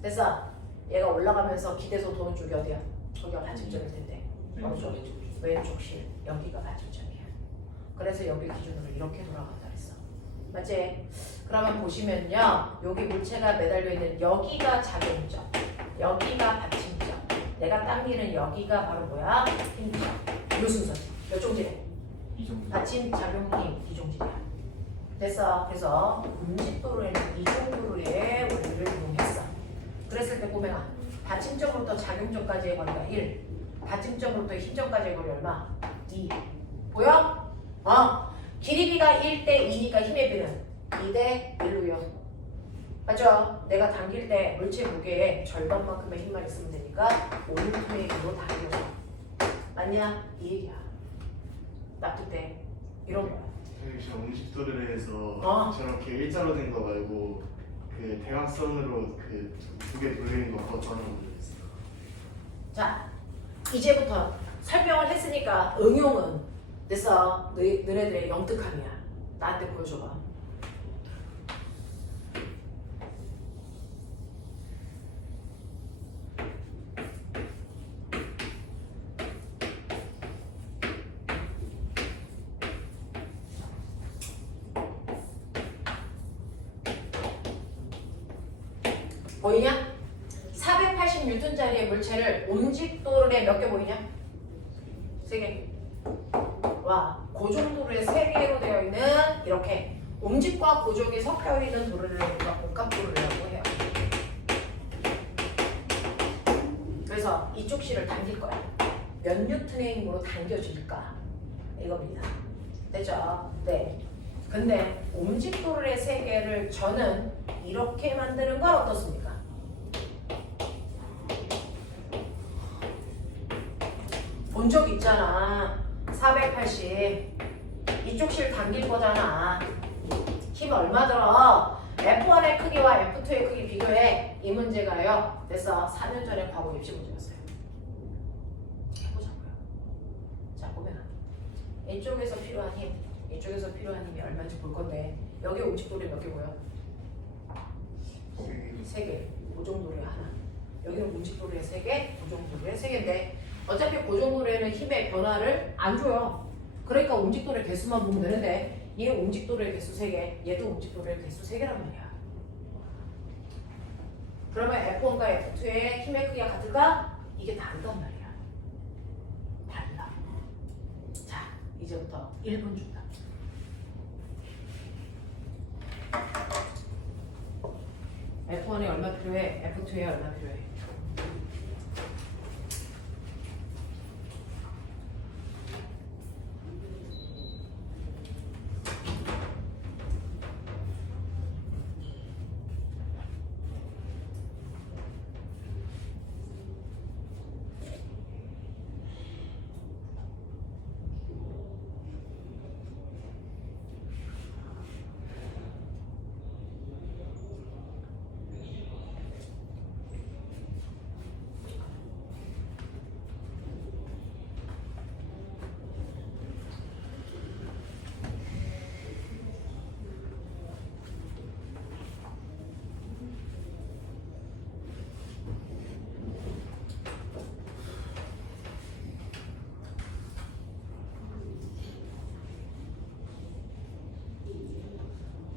됐어. 얘가 올라가면서 기대서 도는 쪽이 어디야? 저기가 받침점일 텐데. 오른쪽. 왼쪽 실. 여기가 받침점이야. 그래서 여기 기준으로 이렇게 돌아간다 그랬어. 맞지? 그러면 보시면요. 여기 물체가 매달려 있는 여기가 작용점. 여기가 받침점. 내가 당기는 여기가 바로 뭐야? 힘점. 요 순서지. 몇 종질해? 2종질. 받침, 작용, 힘. 2종질이야. 됐어. 그래서 음식도로에는 2종도로의 원리를 이용했어. 그랬을 때 보면 받침점으로부터 작용점까지의 거리가 1. 받침점으로부터 힘점까지의 거리 얼마? 2. 보여? 길이비가 1대2니까 힘의 비는 2대1로요. 맞죠? 내가 당길 때 물체 무게의 절반만큼의 힘만 있으면 되니까 온통의 힘으로 당겨서. 맞냐? 이 얘기야. 납득돼. 이런 거야. 선생님 음식도를 해서 저렇게 일자로 된 거 말고 그 대각선으로 그 두 개 돌리는 거 그거 저는 모르겠어요. 자, 이제부터 설명을 했으니까 응용은 됐어. 너네들의 영특함이야. 나한테 보여줘봐. 보이냐? 480N짜리의 물체를 움직도로에 몇 개 보이냐? 3개. 와, 고정도로에 3개로 되어 있는 이렇게 움직과 고정이 섞여 있는 도로를 우리가 복합도로라고 해요. 그래서 이쪽 실을 당길 거야. 몇 뉴턴의 힘으로 당겨질까? 이겁니다. 됐죠? 네. 근데 움직도로의 3개를 저는 이렇게 만드는 건 어떻습니까? 본 적 있잖아. 480 이쪽 실 당길 거잖아. 힘 얼마 들어? F1의 크기와 F2의 크기 비교해. 이 문제가요. 됐어. 4년 전에 과거 입시 문제였어요. 해보자고요. 자, 보면 이쪽에서 필요한 힘, 이쪽에서 필요한 힘이 얼마인지 볼 건데 여기 움직도리 몇 개 보여? 3개. 고정도리 하나. 여기는 움직도리에 3개, 고정도리에 3개인데 어차피 고정도리에는 힘의 변화를 안 줘요. 그러니까 움직도리의 개수만 보면 되는데 얘 움직도리의 개수 3개, 얘도 움직도리의 개수 3개란 말이야. 그러면 F1과 F2의 힘의 크기가 같을까? 이게 다르단 말이야. 달라. 자, 이제부터 1분 준다. F1에 얼마 필요해? F2에 얼마 필요해?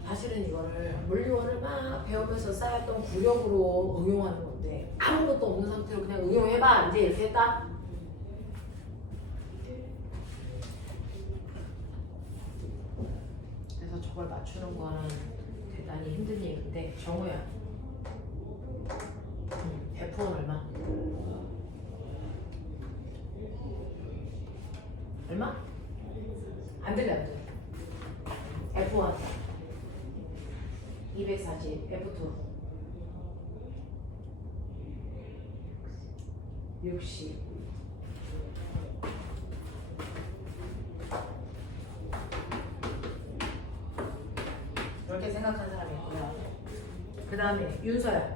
사실은 이거를 물리원을 막 배우면서 쌓였던 구력으로 응용하는 건데 아무것도 없는 상태로 그냥 응용해봐. 이제 이렇게 했다? 저걸 맞추는 거는 대단히 힘든 얘기인데 정우야 F1 얼마? 얼마? 안 들려 안 들려 F1 240 F2 60 이렇게 생각한 사람이 있고요. 그 다음에 윤서야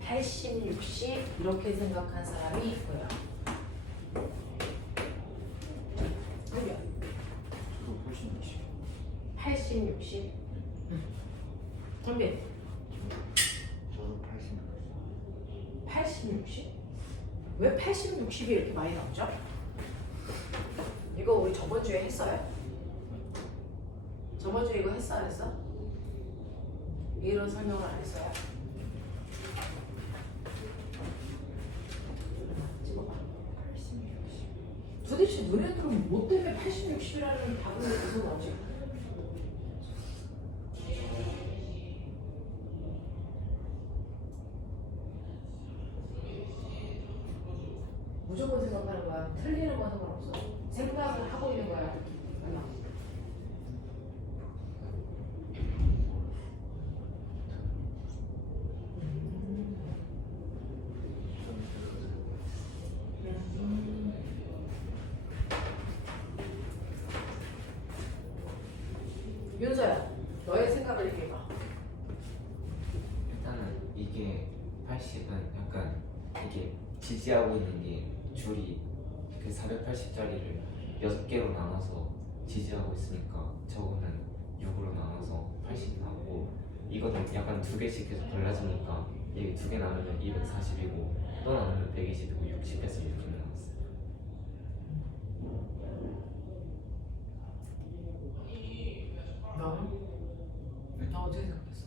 80, 60 이렇게 생각한 사람이 있고요. 그죠? 저도 훨씬 60. 80, 60 선배 저도 80. 80, 60? 왜 80, 60이 이렇게 많이 나오죠? 이거 우리 저번 주에 했어요? 저번 주에 이거 했어 안 했어? 이런 설명을 안 했어요? 찍어봐. 80, 60. 도대체 너네들은 뭐 때문에 80, 60이라는 답을 계속 나오지? 무조건 생각하는 거야. 틀리는 건 상관없어. 생각을 하고 있는 거야. 얼마? 윤서야, 너의 생각을 얘기해봐. 일단은 이게 80은 약간 이게 지지하고 있는 게 줄이 그 480짜리를 6개로 나눠서 지지하고 있으니까 저거는 6으로 나눠서 80 나오고 이거는 약간 2개씩 계속 달라지니까 이게 2개 나누면 240이고 또 나누면 120이고 60에서 60 나왔어요. 너 어떻게 생각했어?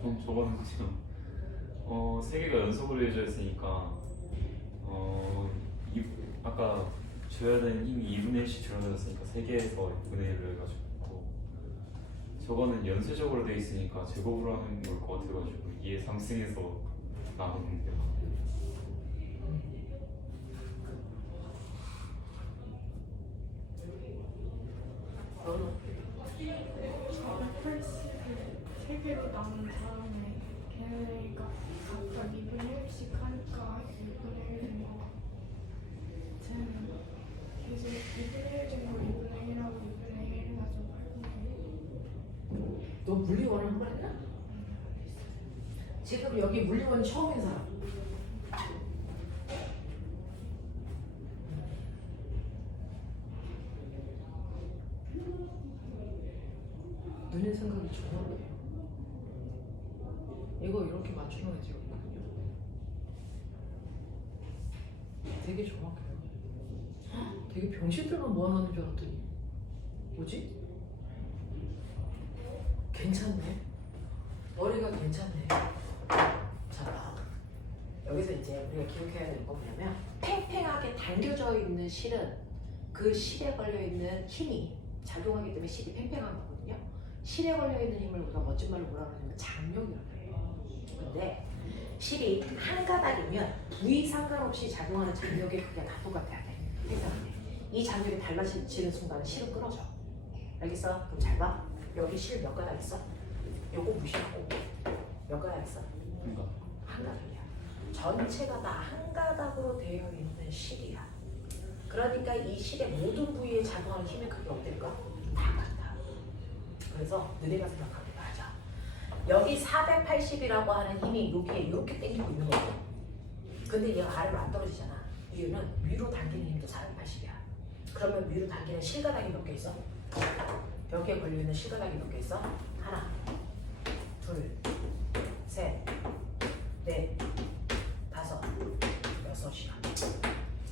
전 저거는 지금 3개가 연속으로 이어져 있으니까 아까 줘야 되는 힘이 2분의 1씩 줄어들었으니까 3개에서 6분의 1로 해가지고 저거는 연쇄적으로 돼 있으니까 제곱으로 하는 걸 것 같아가지고 2의 3승에서 나오는 게 너는? 세 개로 나눈 다음에 걔네가 각각 2분의 1씩 하니까 2분의 1 된 거. 쟤는 계속 2분의 1 된 거 2분의 1하고 2분의 1 해가지고 8분의 1. 너 물리원 한 번 했나? 지금 여기 물리원 처음인 사람. 너네 생각이 정확해요. 이거 이렇게 맞추는 애들이 없거든요. 되게 정확해요. 헉, 되게 병신들만 모아놓는 줄 알았더니 뭐지? 괜찮네. 머리가 괜찮네. 자, 봐. 여기서 이제 우리가 기억해야 되는 건 뭐냐면 팽팽하게 당겨져 있는 실은 그 실에 걸려있는 힘이 작용하기 때문에 실이 팽팽한 거거든요. 실에 걸려있는 힘을 우리가 멋진 말로 뭐라 그러냐면 장력이라고 해요. 근데 실이 한 가닥이면 부위 상관없이 작용하는 장력의 크기가 다 똑같아야 돼. 팽팽한데 이 장력이 달라지는 순간 실은 끊어져. 알겠어? 그럼 잘 봐. 여기 실 몇 가닥 있어? 요거 무시하고 몇 가닥 있어? 그러니까 한 가닥이야. 전체가 다 한 가닥으로 되어 있는 실이야. 그러니까 이 실의 모든 부위에 작용하는 힘의 크기가 어떨까? 다 같아. 그래서 너네가 생각하는 게 맞아. 여기 480이라고 하는 힘이 여기에 이렇게 당기고 있는 거고, 근데 얘가 아래로 안 떨어지잖아. 이유는 위로 당기는 힘도 480이야. 그러면 위로 당기는 실가닥이 몇 개 있어? 벽에 걸려있는 실가닥이 몇 개 있어? 하나, 둘, 셋, 넷, 다섯, 여섯이야.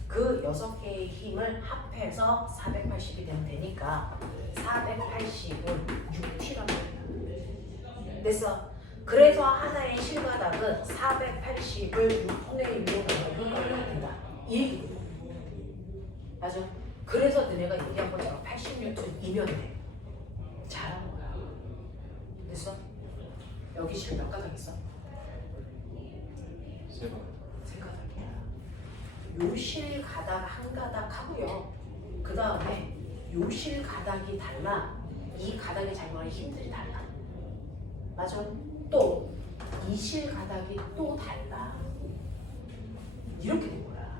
그 6개의 힘을 합해서 480이 되면 되니까 480은 6T라고 해요. 됐어. 그래서 하나의 실가닥은 480을 6분의 1로 나누는 걸 된다. 이 얘기거든. 맞아. 그래서 너네가 얘기한 것처럼 80N이면 돼. 잘한 거야. 됐어? 여기 실 몇 가닥 있어? 제가 세 가닥이야. 요 실 가닥 한 가닥 하고요. 그 다음에 요 실 가닥이 달라. 이 가닥의 작용하는 힘들이 달라. 맞아? 또 이 실 가닥이 또 달라. 이렇게 된 거야.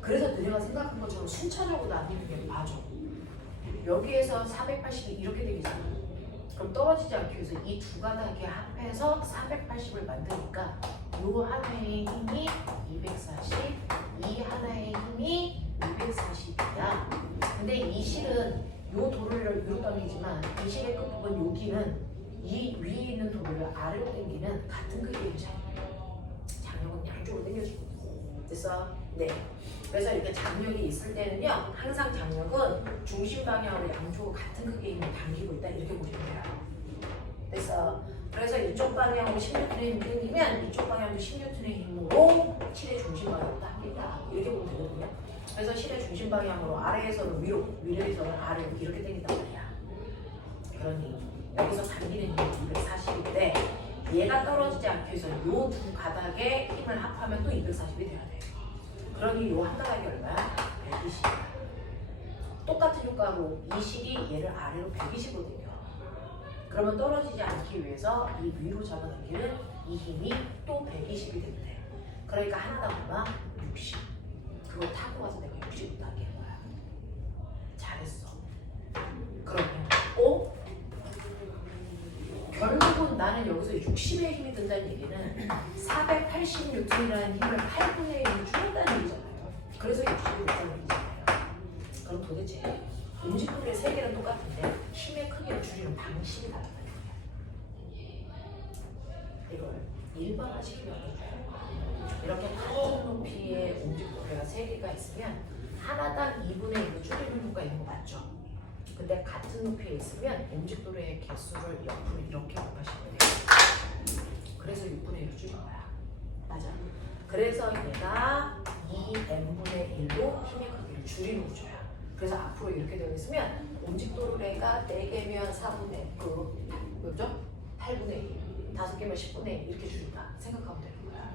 그래서 너네가 생각한 것처럼 순차적으로 나뉘는 게 맞아. 여기에서 480이 이렇게 되겠잖아. 그럼 떨어지지 않기 위해서 이 두 가닥이 합해서 480을 만드니까 요 하나의 힘이 240, 이 하나의 힘이 240이야. 근데 이 실은 요 도를 위로 당기지만 이 실의 끝부분 여기는 이 위에 있는 도를 아래로 당기는 같은 크기의 장력. 장력은 양쪽으로 당겨주고. 됐어? 네. 그래서 이렇게 장력이 있을 때는요, 항상 장력은 중심 방향으로 양쪽으로 같은 크기의 힘을 당기고 있다 이렇게 보시면 돼요. 됐어? 그래서 이쪽 방향으로 16N의 힘이 당기면 이쪽 방향도 16N의 힘으로 실의 중심 방향으로 당긴다 이렇게 보면 되거든요. 그래서 실의 중심 방향으로 아래에서는 위로, 위로에서는 아래로 이렇게 당긴단 말이야. 그러니 여기서 당기는 힘이 240인데 얘가 떨어지지 않기 위해서 이 두 가닥의 힘을 합하면 또 240이 돼야 돼. 그러니 요 한 가닥이 얼마야? 120이야. 똑같은 효과로 이 실이 얘를 아래로 120으로 당겨. 그러면 떨어지지 않기 위해서 이 위로 잡아당기는 이 힘이 또 120이 된대. 그러니까 하나당 얼마? 60. 그걸 타고 가서 내가 60을 당기는 거야. 잘했어. 그러면 결국은 나는 여기서 60의 힘이 든다는 얘기는 480N이라는 힘을 8분의 1로 줄였다는 얘기잖아요. 그래서 60이 됐다는 얘기잖아요. 그럼 도대체 움직임의 세계는 똑같은데 힘의 크기를 줄이는 방식이 다르다는 거예요. 이걸 일반화시키면 이렇게 같은 높이의 움직임의 세개가 있으면 하나당 2분의 1로 줄이는 효과가 있는 거 맞죠? 근데 같은 높이에 있으면 움직도로의 개수를 옆으로 이렇게 곱하시면 돼요. 그래서 6분의 1로 줄인 거야. 맞아. 그래서 얘가 2n분의 1로 힘의 크기를 줄이는 구조야. 그래서 앞으로 이렇게 되어 있으면 움직도로가 4개면 4분의 그죠? 8분의 1, 5개면 10분의 1 이렇게 줄인다 생각하면 되는 거야.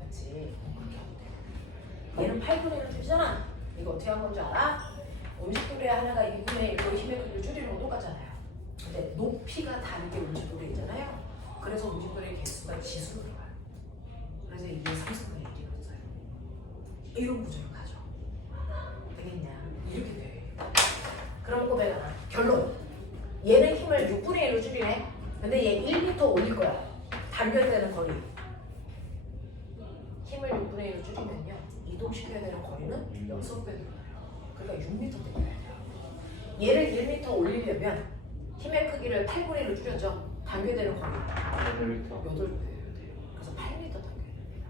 맞지? 그렇게 하면 돼. 얘는 8분의 1로 줄이잖아. 이거 어떻게 한 건지 알아? 움직도래 하나가 2분의 1로 힘의 크기를 줄이는 거 똑같잖아요. 근데 높이가 다르게 움직도래잖아요. 그래서 움직도래의 개수가 지수로 들어가요. 그래서 이게 3승분의 1이었어요. 이런 구조를 가져. 되겠냐? 이렇게 돼. 그럼 꼬매가 결론. 얘는 힘을 6분의 1로 줄이네. 근데 얘 1m 올릴 거야. 단결되는 거리. 힘을 6분의 1로 줄이면요. 이동시켜야 되는 거리는 6배 들어가요. 그러니까 6m 되어야 돼요. 얘를 1m 올리려면 힘의 크기를 8분의 1로 줄여줘. 단결되는 거리 8m. 8배 돼요. 그래서 8m 단결이 됩니다.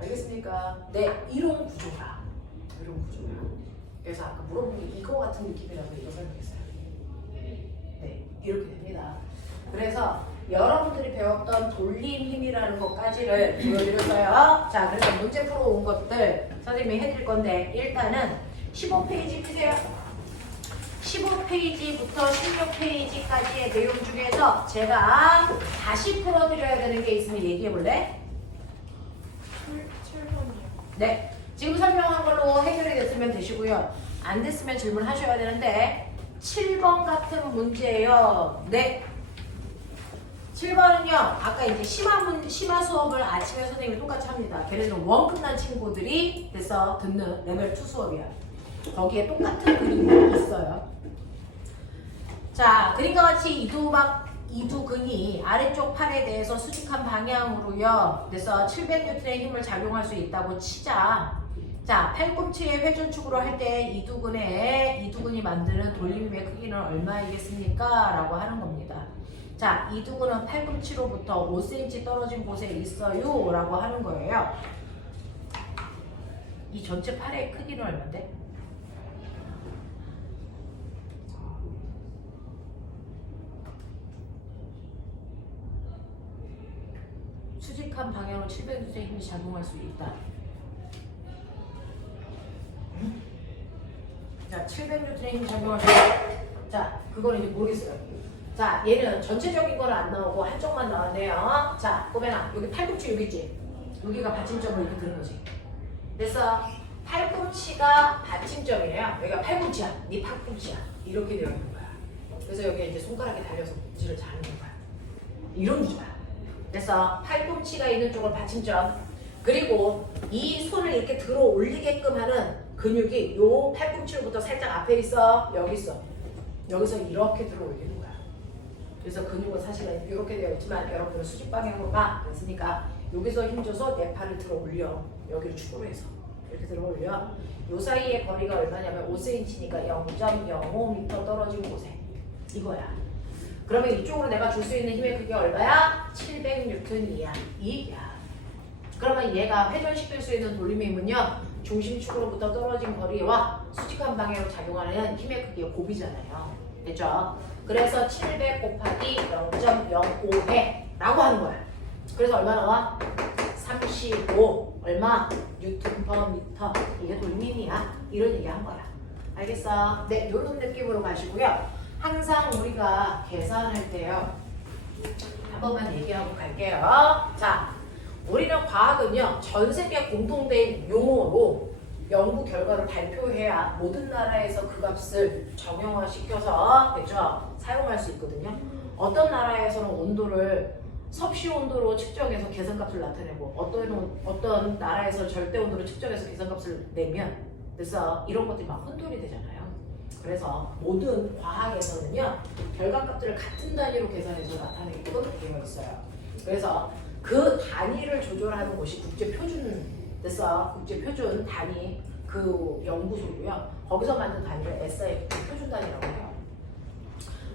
알겠습니까? 네, 이런 구조가. 이런 구조가. 그래서 아까 물어본 게 이거 같은 느낌이라고 이거 설명했어요. 네, 이렇게 됩니다. 그래서 여러분들이 배웠던 돌림 힘이라는 것까지를 보여드렸어요. 자, 그래서 문제 풀어온 것들 선생님이 해드릴 건데 일단은 15페이지 펴세요. 15페이지부터 16페이지까지의 내용 중에서 제가 다시 풀어드려야 되는 게 있으면 얘기해볼래? 7번이요. 네. 지금 설명한 걸로 해결이 됐으면 되시고요. 안 됐으면 질문하셔야 되는데 7번 같은 문제예요. 네. 7번은요. 아까 이제 심화 수업을 아침에 선생님이 똑같이 합니다. 걔네들은 원 끝난 친구들이 돼서 듣는 레벨 2 수업이야. 거기에 똑같은 그림이 있어요. 자, 그림과 같이 이두근이 아래쪽 팔에 대해서 수직한 방향으로요. 그래서 700N의 힘을 작용할 수 있다고 치자. 자, 팔꿈치의 회전축으로 할 때 이두근이 만드는 돌림의 크기는 얼마이겠습니까? 라고 하는 겁니다. 자, 이두근은 팔꿈치로부터 5cm 떨어진 곳에 있어요. 라고 하는 거예요. 이 전체 팔의 크기는 얼마인데? 수직한 방향으로 700N의 힘이 작용할 수 있다. 자, 700N의 힘 작용하시고. 자, 그거는 이제 모르겠어요. 자, 얘는 전체적인 거는 안 나오고 한쪽만 나왔네요. 자, 꼬맹아, 여기 팔꿈치 여기 있지? 여기가 받침점으로 이렇게 드는 거지. 그래서 팔꿈치가 받침점이에요. 여기가 팔꿈치야. 네 팔꿈치야. 이렇게 되어 있는 거야. 그래서 여기에 이제 손가락이 달려서 문지를 자는 거야. 이런 구조야. 그래서 팔꿈치가 있는 쪽을 받침점. 그리고 이 손을 이렇게 들어 올리게끔 하는 근육이 요 팔꿈치로부터 살짝 앞에 있어. 여기 있어. 여기서 이렇게 들어 올리는 거야. 그래서 근육은 사실은 이렇게 되어 있지만 여러분은 수직 방향으로 가. 그랬으니까 여기서 힘줘서 내 팔을 들어 올려. 여기를 축으로 해서. 이렇게 들어 올려. 요 사이의 거리가 얼마냐면 5cm니까 0.05m 떨어진 곳에. 이거야. 그러면 이쪽으로 내가 줄 수 있는 힘의 크기가 얼마야? 700N이야. 이야. 그러면 얘가 회전시킬 수 있는 돌림의 힘은요. 중심축으로부터 떨어진 거리와 수직한 방향으로 작용하는 힘의 크기가 곱이잖아요. 됐죠? 그래서 700 곱하기 0.05배 라고 하는 거야. 그래서 얼마 나와? 35 얼마? 뉴턴 퍼 미터. 이게 돌림의 힘이야. 이런 얘기 한 거야. 알겠어? 네, 요런 느낌으로 가시고요. 항상 우리가 계산할 때요. 한 번만 얘기하고 갈게요. 자, 우리는 과학은요. 전 세계 공통된 용어로 연구 결과를 발표해야 모든 나라에서 그 값을 정형화시켜서 그죠? 사용할 수 있거든요. 어떤 나라에서는 온도를 섭씨 온도로 측정해서 계산값을 나타내고 어떤 나라에서 절대 온도로 측정해서 계산값을 내면 그래서 이런 것들이 막 혼돈이 되잖아요. 그래서 모든 과학에서는요 결과값들을 같은 단위로 계산해서 나타내게끔 되어 있어요. 그래서 그 단위를 조절하는 곳이 국제표준 그래서 국제표준 단위 그 연구소고요. 거기서 만든 단위를 SI 표준 단위라고 해요.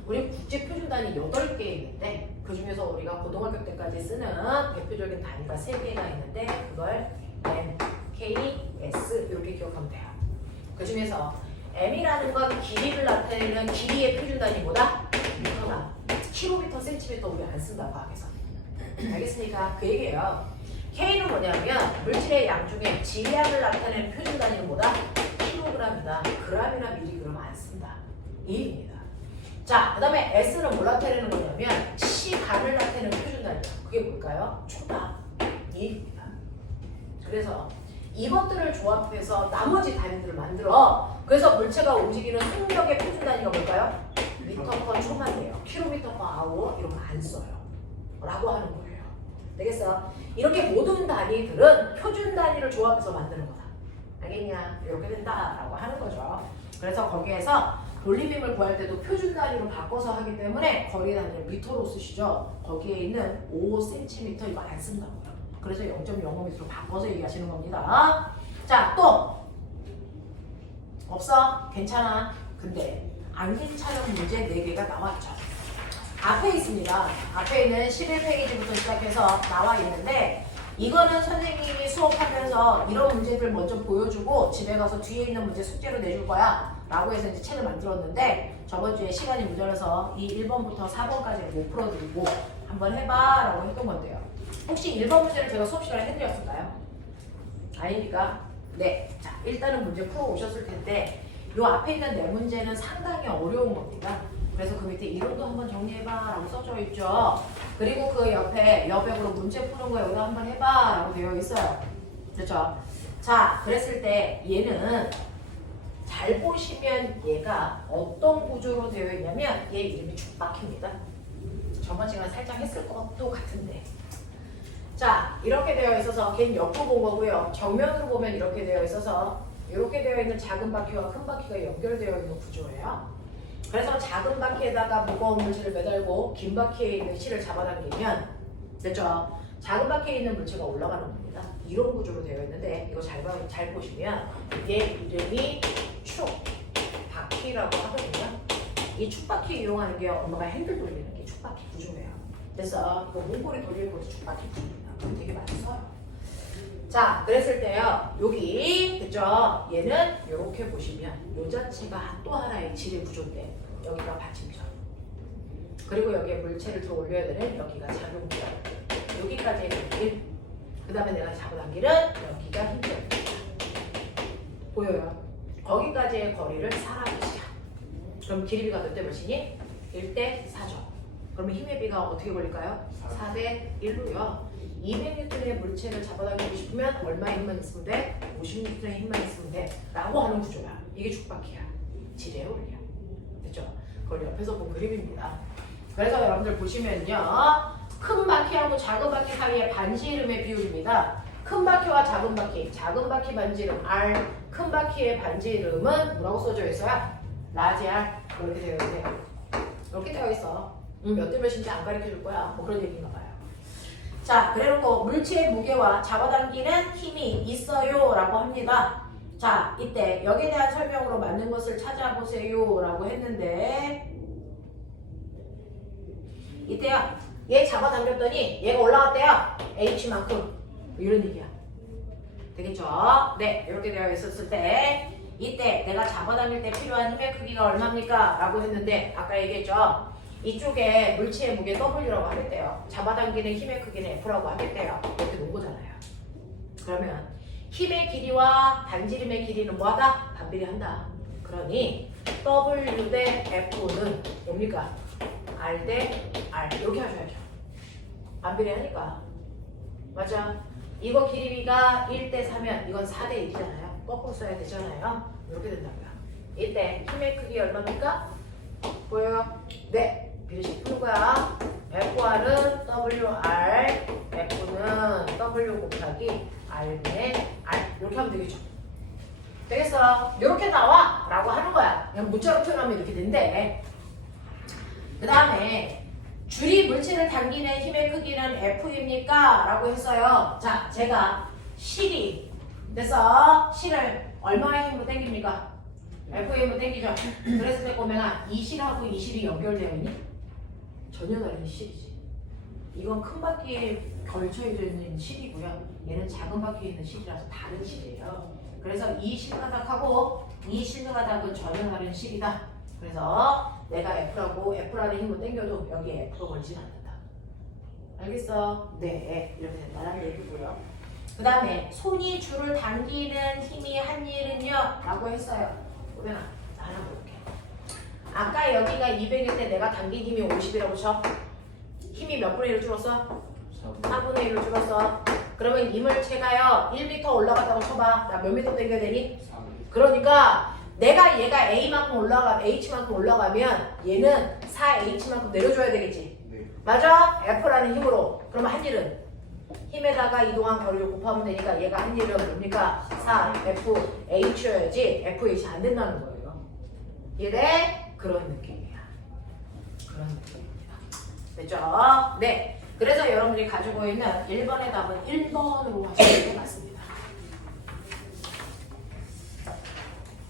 우리 국제표준 단위 8개 있는데 그 중에서 우리가 고등학교 때까지 쓰는 대표적인 단위가 3개가 있는데 그걸 M, K, S 이렇게 기억하면 돼요. 그 중에서 M이라는 건 길이를 나타내는 길이의 표준 단위보다 미터가 킬로미터, 센티미터 우리 안 쓴다 과학에서. 알겠습니까? 그 얘기예요. K는 뭐냐면 물질의 양 중에 질량을 나타내는 표준 단위는 뭐다? 킬로그램이다. 그램이나 밀리그램 안 쓴다. 이 얘기입니다. 자, 그 다음에 S는 뭘 나타내는 거냐면 시간을 나타내는 표준 단위. 그게 뭘까요? 초다. 이 얘기입니다. 그래서 이것들을 조합해서 나머지 단위들을 만들어. 그래서 물체가 움직이는 속력의 표준 단위가 뭘까요? 미터 퍼 초만 돼요. 킬로미터 퍼 아워 이런 거 안 써요. 라고 하는 거예요. 되겠어? 이렇게 모든 단위들은 표준 단위를 조합해서 만드는 거다. 알겠냐? 이렇게 된다라고 하는 거죠. 그래서 거기에서 돌림힘을 구할 때도 표준 단위로 바꿔서 하기 때문에 거리 단위를 미터로 쓰시죠. 거기에 있는 5cm 이거 안 쓴다고요. 그래서 0.05m로 바꿔서 얘기하시는 겁니다. 자, 또 없어? 괜찮아? 근데 안 괜찮은 문제 4개가 나왔죠. 앞에 있습니다. 앞에 있는 11페이지부터 시작해서 나와 있는데 이거는 선생님이 수업하면서 이런 문제들 먼저 보여주고 집에 가서 뒤에 있는 문제 숙제로 내줄 거야 라고 해서 이제 책을 만들었는데 저번 주에 시간이 모자라서 이 1번부터 4번까지 못 풀어드리고 한번 해봐 라고 했던 건데요. 혹시 1번 문제를 제가 수업 시간에 해드렸을까요? 아닙니까? 네. 자, 일단은 문제 풀어오셨을 텐데 요 앞에 있는 4문제는 상당히 어려운 겁니다. 그래서 그 밑에 이론도 한번 정리해봐 라고 써져 있죠. 그리고 그 옆에 여백으로 문제 푸는 거 여기다 한번 해봐 라고 되어 있어요. 그렇죠? 자, 그랬을 때 얘는 잘 보시면 얘가 어떤 구조로 되어 있냐면 얘 이름이 축박입니다. 저번 시간에 살짝 했을 것도 같은데 자, 이렇게 되어 있어서 걔는 옆으로 본 거고요. 정면으로 보면 이렇게 되어 있어서 이렇게 되어 있는 작은 바퀴와 큰 바퀴가 연결되어 있는 구조예요. 그래서 작은 바퀴에다가 무거운 물질을 매달고 긴 바퀴에 있는 실을 잡아당기면 됐죠? 작은 바퀴에 있는 물체가 올라가는 겁니다. 이런 구조로 되어 있는데 이거 잘 보시면 이게 이름이 축바퀴라고 하거든요. 이 축바퀴 이용하는 게 엄마가 핸들 돌리는 게 축바퀴 구조예요. 그래서 이거 몽골이 돌릴 것도 축바퀴 구조입니다. 되게 많이 써요. 자, 그랬을 때요. 여기 됐죠? 얘는 이렇게 보시면 요 자체가 또 하나의 질의 구조인데 여기가 받침점. 그리고 여기에 물체를 들어 올려야 되는 여기가 작용점. 여기까지의 길. 그 다음에 내가 잡아당기는 여기가 힘점. 보여요? 거기까지의 거리를 4라고 시야. 그럼 길이 비가 몇 대 몇이니? 1대 4죠. 그러면 힘의 비가 어떻게 걸릴까요? 4대 1로요. 200N의 물체를 잡아당기고 싶으면 얼마의 힘만 있으면 돼? 50N의 힘만 있으면 돼. 라고 하는 구조야. 이게 죽바퀴야. 지뢰의 원리야. 됐죠? 그걸 옆에서 본 그림입니다. 그래서 여러분들 보시면요. 큰 바퀴하고 작은 바퀴 사이의 반지름의 비율입니다. 큰 바퀴와 작은 바퀴 반지름 R, 큰 바퀴의 반지름은 뭐라고 써져 있어요? 라지 R. 그렇게 되어 있네요. 이렇게 되어 있어. 몇 대 몇인지 안 가르쳐 줄 거야. 뭐 그런 얘기인가 봐요. 자, 그래놓고 물체의 무게와 잡아당기는 힘이 있어요 라고 합니다. 자, 이때 여기에 대한 설명으로 맞는 것을 찾아보세요 라고 했는데 이때요. 얘 잡아당겼더니 얘가 올라갔대요. H만큼. 이런 얘기야. 되겠죠? 네, 이렇게 되어 있었을 때 이때 내가 잡아당길 때 필요한 힘의 크기가 얼마입니까? 라고 했는데 아까 얘기했죠? 이쪽에 물체의 무게 W라고 하겠대요. 잡아당기는 힘의 크기는 F라고 하겠대요. 이렇게 놓은 거잖아요. 그러면 힘의 길이와 반지름의 길이는 뭐하다? 반비례한다. 그러니 W 대 F는 뭡니까? R 대 R 이렇게 하셔야죠. 반비례하니까. 맞아. 이거 길이가 1대 4면 이건 4대 1이잖아요. 거꾸로 써야 되잖아요. 이렇게 된다고요. 이때 힘의 크기 얼마입니까? 보여요? 네. 비례식 푸는 거야. F1은 WR, F는 W 곱하기 R분의 R. 이렇게 하면 되겠죠. 되겠어? 이렇게 나와! 라고 하는 거야. 그냥 문자로 표현하면 이렇게 된대. 그 다음에 줄이 물체를 당기는 힘의 크기는 F입니까? 라고 했어요. 자, 제가 실이 그래서 실을 얼마의 힘으로 당깁니까? F의 힘으로 당기죠. 그랬을 때 보면 이 실하고 이 실이 연결되어 있니? 전혀 다른 실이지. 이건 큰 바퀴에 걸쳐 있는 실이고요. 얘는 작은 바퀴에 있는 실이라서 다른 실이에요. 그래서 이 실가닥하고 이 실가닥은 전혀 다른 실이다. 그래서 내가 F라는 힘을 당겨도 여기에 F가 걸진 않는다. 알겠어? 네, 이렇게 된다는 얘기고요. 그 다음에 손이 줄을 당기는 힘이 한 일은요? 라고 했어요. 오면아, 하나 볼게. 아까 여기가 200일 때 내가 당긴 힘이 50이라고 쳐. 힘이 몇 분의 1로 줄었어? 4분의 1로 줄었어. 그러면 이 물체가요 1m 올라갔다고 쳐봐. 나 몇 미터 당겨야 되니? 3. 그러니까 내가 얘가 A만큼 올라가면 H만큼 올라가면 얘는 4H만큼 내려줘야 되겠지. 네. 맞아? F라는 힘으로. 그러면 한 일은 힘에다가 이동한 거리를 곱하면 되니까 얘가 한 일은 뭡니까? 4FH여야지 FH 안 된다는 거예요. 이해? 그런 느낌이야. 그런 느낌입니다. 됐죠? 네. 그래서 여러분들이 가지고 있는 1번의 답은 1번으로 하시는 게 맞습니다.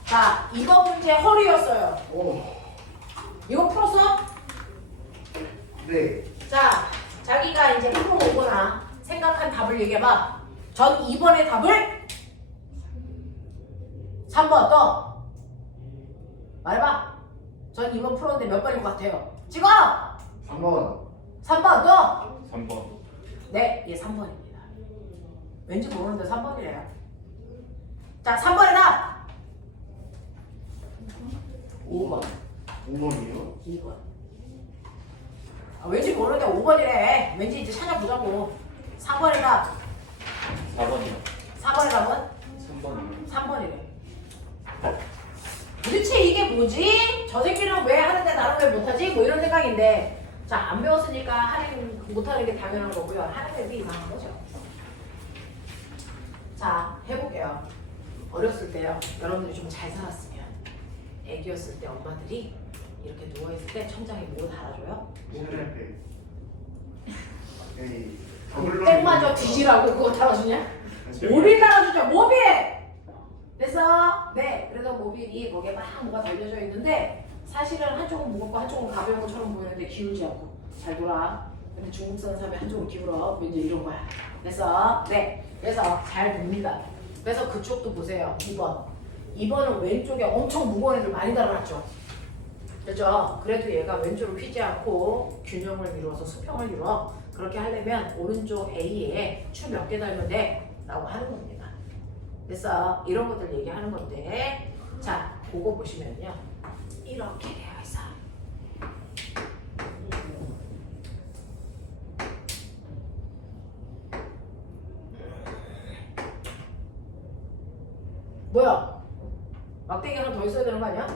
자, 이거 문제 허리였어요. 오. 이거 풀었어? 네. 자, 자기가 이제 풀어오거나 생각한 답을 얘기해봐. 전 2번의 답을 3번 또 말해봐. 전 2번 풀었는데 몇 번일 것 같아요? 찍어! 3번. 3번 또! 3번. 네, 얘 3번입니다. 왠지 모르는데 3번이래요. 자, 3번의 답! 5번. 5번이요? 2번. 아, 왠지 모르는데 5번이래. 왠지 이제 찾아보자고. 4번의 답. 4번이요. 4번의 답은? 3번이요. 3번이래. 도대체 이게 뭐지? 저 새끼는 왜 하는데 나는 왜 못하지? 뭐 이런 생각인데 자, 안 배웠으니까 못하는 게 당연한 거고요. 하는 애들이 이상한 거죠. 자, 해볼게요. 어렸을 때요. 여러분들이 좀 잘 살았으면 애기였을 때 엄마들이 이렇게 누워있을 때 천장에 뭐 달아줘요? 시그널백. 에이. 백마저 뒤지라고 그거 달아주냐? 모빌 달아주죠. 모빌! 그래서 네, 그래서 모빌이 거기에 막 뭐가 달려져 있는데 사실은 한쪽은 무겁고 한쪽은 가벼운 것처럼 보이는데 기울지 않고 잘 돌아. 근데 중국산 사람이 한쪽은 기울어. 왠지 이런 거야. 그래서 네, 그래서 잘 돕니다. 그래서 그쪽도 보세요. 2번. 2번은 왼쪽에 엄청 무거운 애들 많이 달아놨죠. 그렇죠? 그래도 얘가 왼쪽으로 휘지 않고 균형을 이루어서 수평을 이루어. 그렇게 하려면 오른쪽 A에 추 몇 개 달면 돼? 라고 하는 겁니다. 그래서 이런 것들 얘기하는 건데 자, 그거 보시면요. 이렇게 되어 있어. 뭐야? 막대기 하나 더 있어야 되는 거 아니야?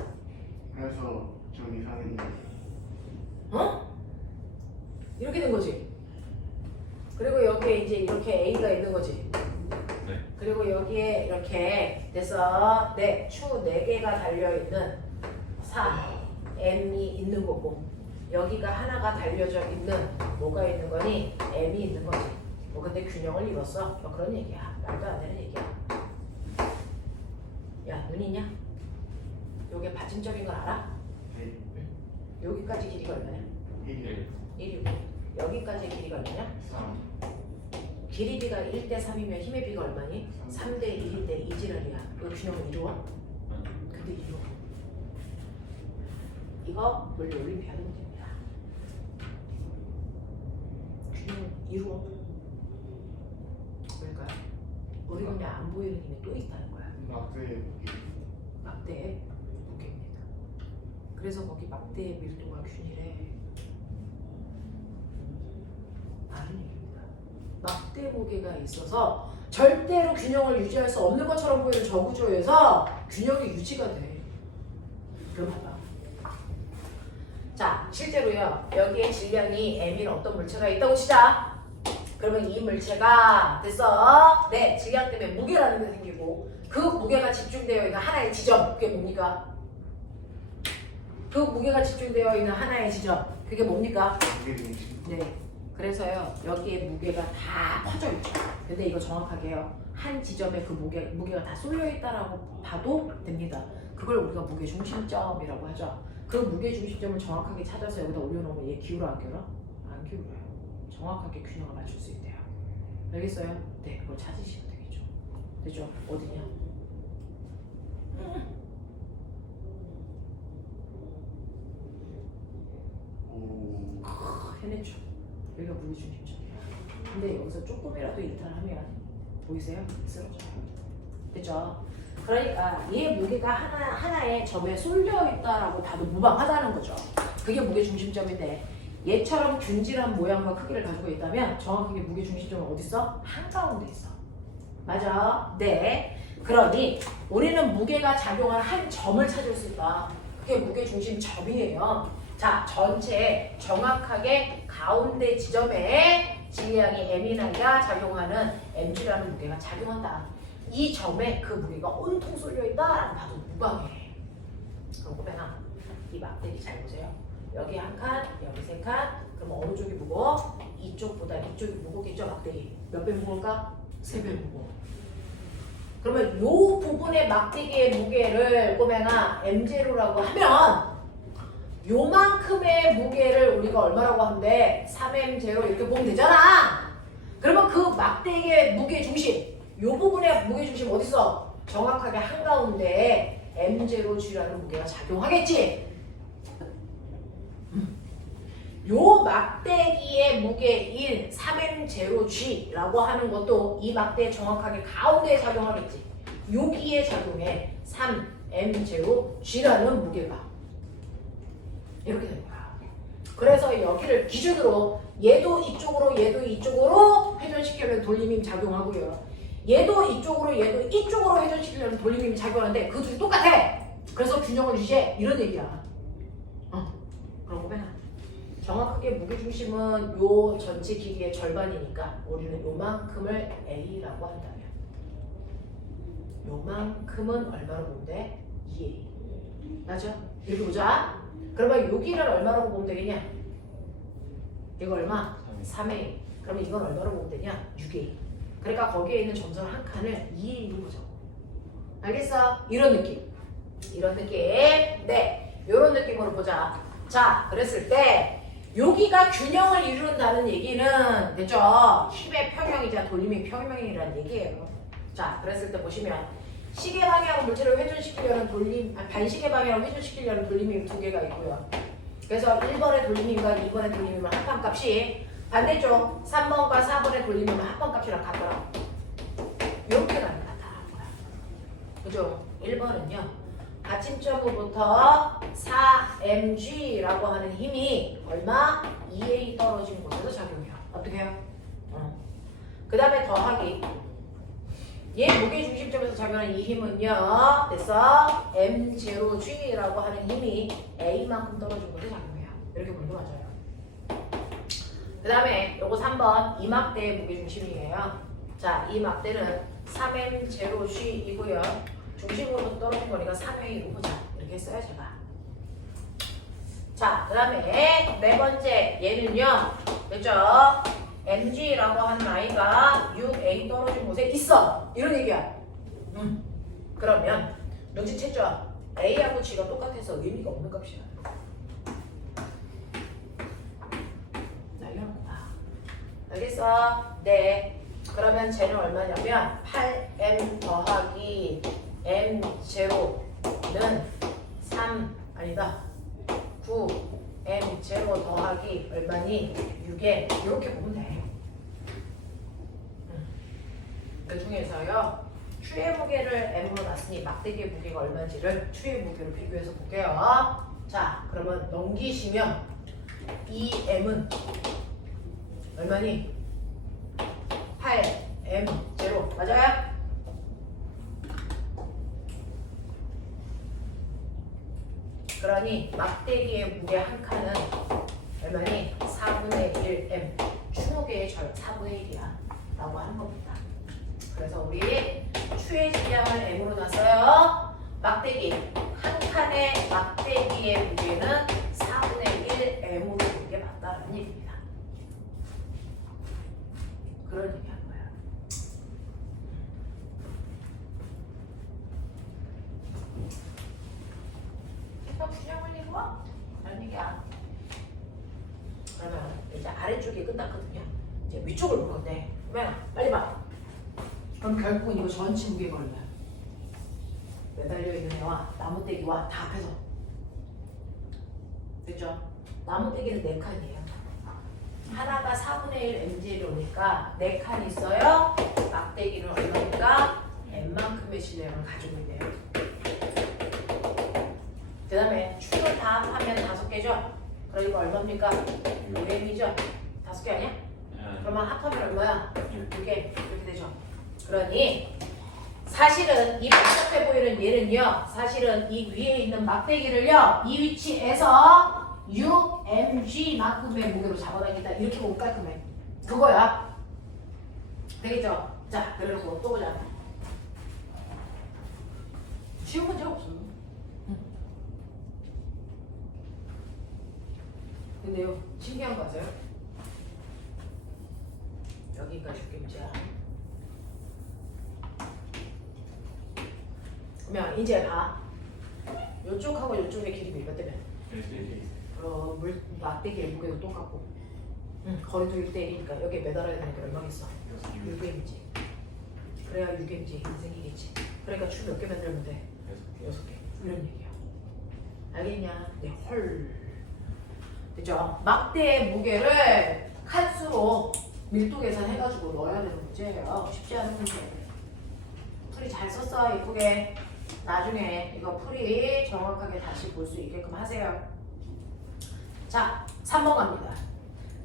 그래서 좀 이상했는데 어? 이렇게 된 거지. 그리고 여기에 이제 이렇게 A가 있는 거지. 네. 그리고 여기에 이렇게 돼서 추 4개가 달려있는 4M이 있는 거고 여기가 하나가 달려져 있는 뭐가 있는 거니? M이 있는 거지. 뭐 근데 균형을 이뤘어. 뭐 그런 얘기야. 말도 안 되는 얘기야. 야, 눈 있냐? 요게 받침점인 걸 알아? 네. 여기까지 길이가 얼마냐? 1일 1이고 여기까지 길이가 얼마냐? 3 길이 비가 1대 3이면 힘의 비가 얼마니? 3대 1인데 2지랄이야. 이거 균형을 이루어? 근데 이루어. 이거 원래 올림피아드 문제입니다. 균형을 이루어. 왜일까요? 우리 그냥 안 보이는 힘이 또 있다는 거야. 막대의 무게 막대의 무게입니다. 그래서 거기 막대의 밀도가 균일해. 다른 얘기입니다. 막대 무게가 있어서 절대로 균형을 유지할 수 없는 것처럼 보이는 저 구조에서 균형이 유지가 돼. 그럼 봐봐. 자, 실제로요. 여기에 질량이 M인 어떤 물체가 있다고 치자. 그러면 이 물체가 됐어. 네, 질량 때문에 무게라는 게 생기고 그 무게가 집중되어 있는 하나의 지점. 그게 뭡니까? 그 무게가 집중되어 있는 하나의 지점. 그게 뭡니까? 무게 중심 네. 그래서요. 여기에 무게가 다 퍼져 있죠. 근데 이거 정확하게요. 한 지점에 그 무게가 다 쏠려 있다라고 봐도 됩니다. 그걸 우리가 무게 중심점이라고 하죠. 그 무게 중심점을 정확하게 찾아서 여기다 올려놓으면 얘 기울어 안 기울어? 안 기울어요. 정확하게 균형을 맞출 수 있대요. 알겠어요? 네, 그걸 찾으시면 되겠죠. 되죠? 어디냐? 오 해냈죠. 여기가 무게 중심점이에요. 근데 여기서 조금이라도 이탈하면 보이세요? 쓰러져요. 됐죠? 그러니까 얘 무게가 하나의 점에 쏠려 있다라고 봐도 무방하다는 거죠. 그게 무게 중심점인데 얘처럼 균질한 모양과 크기를 가지고 있다면 정확하게 무게 중심점은 어디 있어? 한가운데 있어. 맞아? 네. 그러니 우리는 무게가 작용한 한 점을 찾을 수 있다. 그게 무게 중심점이에요. 자, 전체 정확하게 가운데 지점에 질량이 M이나가 작용하는 mg라는 무게가 작용한다. 이 점에 그 무게가 온통 쏠려 있다라고 봐도 무방해. 그럼 꼬매나 이 막대기 잘 보세요. 여기 한 칸, 여기 세 칸. 그럼 어느 쪽이 무거워? 이쪽보다 이쪽이 무겁겠죠, 막대기. 몇 배 무거울까? 3배 무거워. 그러면 요 부분의 막대기의 무게를 꼬매나 m제로라고 하면 요만큼의 무게를 우리가 얼마라고 하면 돼? 3m제로 이렇게 보면 되잖아. 그러면 그 막대기의 무게 중심, 요 부분의 무게 중심 어디 있어? 정확하게 한가운데 m제로-g라는 무게가 작용하겠지. 요 막대기의 무게인 3m제로-g라고 하는 것도 이 막대의 정확하게 가운데에 작용하겠지. 여기에 작용해 3m제로-g라는 무게가 이렇게 되는 거야. 그래서 여기를 기준으로 얘도 이쪽으로 얘도 이쪽으로 회전시키려면 돌림힘 작용하고요. 얘도 이쪽으로 회전시키려면 돌림힘이 작용하는데 그 둘이 똑같아. 그래서 균형을 유지해. 이런 얘기야. 그런 거면 정확하게 무게중심은 요 전체 길이의 절반이니까 우리는 요만큼을 A라고 한다면 요만큼은 얼마로 보면 돼? 2A. 맞아? 이렇게 보자. 그러면 여기를 얼마라고 보면 되겠냐? 이거 얼마? 3A. 그러면 이건 얼마로 보면 되냐? 6A. 그러니까 거기에 있는 점선 한 칸을 2A로 보자고. 알겠어? 이런 느낌. 이런 느낌. 네. 이런 느낌으로 보자. 자, 그랬을 때 여기가 균형을 이룬다는 얘기는 됐죠? 힘의 평형이자 돌림의 평형이라는 얘기예요. 자, 그랬을 때 보시면 시계 방향 물체를 회전시키려는 반시계 방향으로 회전시키려는 돌림힘 두 개가 있고요. 그래서 1번의 돌림힘과 2번의 돌림힘은 합판값이 반대쪽 3번과 4번의 돌림힘은 합판값이랑 같더라. 이렇게 나타나는 거야. 그죠? 1번은요. 받침점으로부터 4mg라고 하는 힘이 얼마? 2a 떨어진 곳에서 작용해요. 어떻게 해요? 그 다음에 더하기 얘 무게중심점에서 작용하는 이 힘은요 됐어? m0g라고 하는 힘이 a만큼 떨어진 곳에 작용해요. 이렇게 보는 게 맞아요. 그 다음에 요거 3번 이 막대의 무게중심이에요. 자, 이 막대는 3m0g이고요. 중심으로부터 떨어진 거리가 3a로 보자. 이렇게 했어요, 제가. 자, 그 다음에 네 번째 얘는요. 됐죠? mg라고 하는 아이가 6a 떨어진 곳에 있어. 이런 얘기야. 그러면 눈치챘죠? a하고 g가 똑같아서 의미가 없는 값이야. 알겠어? 네. 그러면 쟤는 얼마냐면 8m 더하기 m0는 3 아니다 9m0 더하기 얼마니 6에 이렇게 보면 돼. 그 중에서요 추의 무게를 m으로 놨으니 막대기의 무게가 얼마인지를 추의 무게로 비교해서 볼게요. 자, 그러면 넘기시면 이 m은 얼마니? 8m0 맞아요? 그러니 막대기의 무게 한 칸은 얼마니? 4분의 1m 추무게의 절 4분의 1이야 라고 하는 겁니다. 그래서 우리 추의 질량을 m으로 놨어요. 막대기 한 칸의 막대기의 무게는 4분의 1 m으로 보는 게 맞다라는 얘기입니다. 그런 얘기 하는 거야. 일단 분량 올리고 와. 그런 얘기야. 그러면 이제 아래쪽이 끝났거든요. 이제 위쪽을 볼 건데, 그러면 빨리 봐. 그럼 결국은 이거 전체 무게가 얼마야? 매달려 있는 애와 나무떼기와 다 합해서. 됐죠? 나무떼기는 4칸이에요. 하나가 4분의 1 mg를 오니까 4칸 있어요. 막대기는 얼마니까 n만큼의 질량을 가지고 있네요. 그 다음에 축을 다 합하면 5개죠? 그러니까 얼마입니까? 5m이죠? 5개 아니야? 그러면 합하면 얼마야? 6개 이렇게 되죠. 그러니 사실은 이 복잡해 보이는 얘는요, 사실은 이 위에 있는 막대기를요, 이 위치에서 6mg만큼의 무게로 잡아당긴다. 이렇게 보면 깔끔해. 그거야. 되겠죠? 자, 그리고 또 보자. 쉬운 문제 없어. 근데요, 신기한 거 아세요? 여기가 죽겠죠. 그러면 이제 봐. 요쪽하고 요쪽의 길이 몇 대면? 막대기의 무게도 똑같고, 거리도 1대1이니까 여기에 매달아야 되는 게 얼마겠어? 6mg. 그래야 6mg 힘이 생기겠지. 그러니까 줄 몇 개 만들면 돼? 6개. 이런 얘기야. 알겠냐? 네, 헐. 그죠? 막대의 무게를 칸수로 밀도 계산해가지고 넣어야 되는 문제예요. 쉽지 않은 문제. 풀이 잘 썼어, 이쁘게. 나중에 이거 풀이 정확하게 다시 볼 수 있게끔 하세요. 자, 3번 갑니다.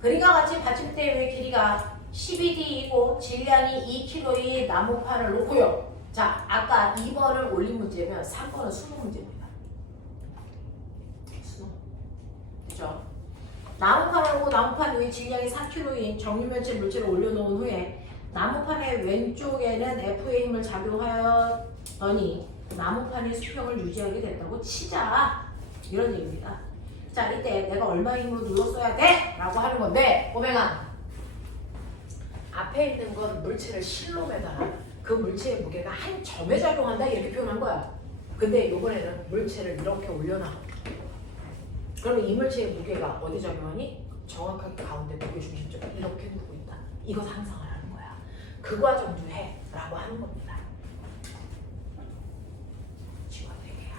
그림과 같이 받침대의 길이가 12d이고 질량이 2kg의 나무판을 놓고요. 자, 아까 2번을 올린 문제면 3번은 수능 문제입니다. 수능. 그죠? 나무판을 놓고 나무판 위에 질량이 4kg인 정유면체 물체를 올려놓은 후에 나무판의 왼쪽에는 F의 힘을 작용하였더니 나무판의 수평을 유지하게 된다고 치자. 이런 얘기입니다. 자, 이때 내가 얼마의 힘으로 눌렀어야 돼? 라고 하는 건데, 꼬맹아, 앞에 있는 건 물체를 실로 매달아. 그 물체의 무게가 한 점에 작용한다 이렇게 표현한 거야. 근데 이번에는 물체를 이렇게 올려놔. 그러면 이 물체의 무게가 어디 작용하니? 정확하게 가운데 무게중심점 이렇게 두고 있다. 이거 상상을 하는 거야. 그 과정 좀 해 라고 하는 겁니다. 지원 4개야.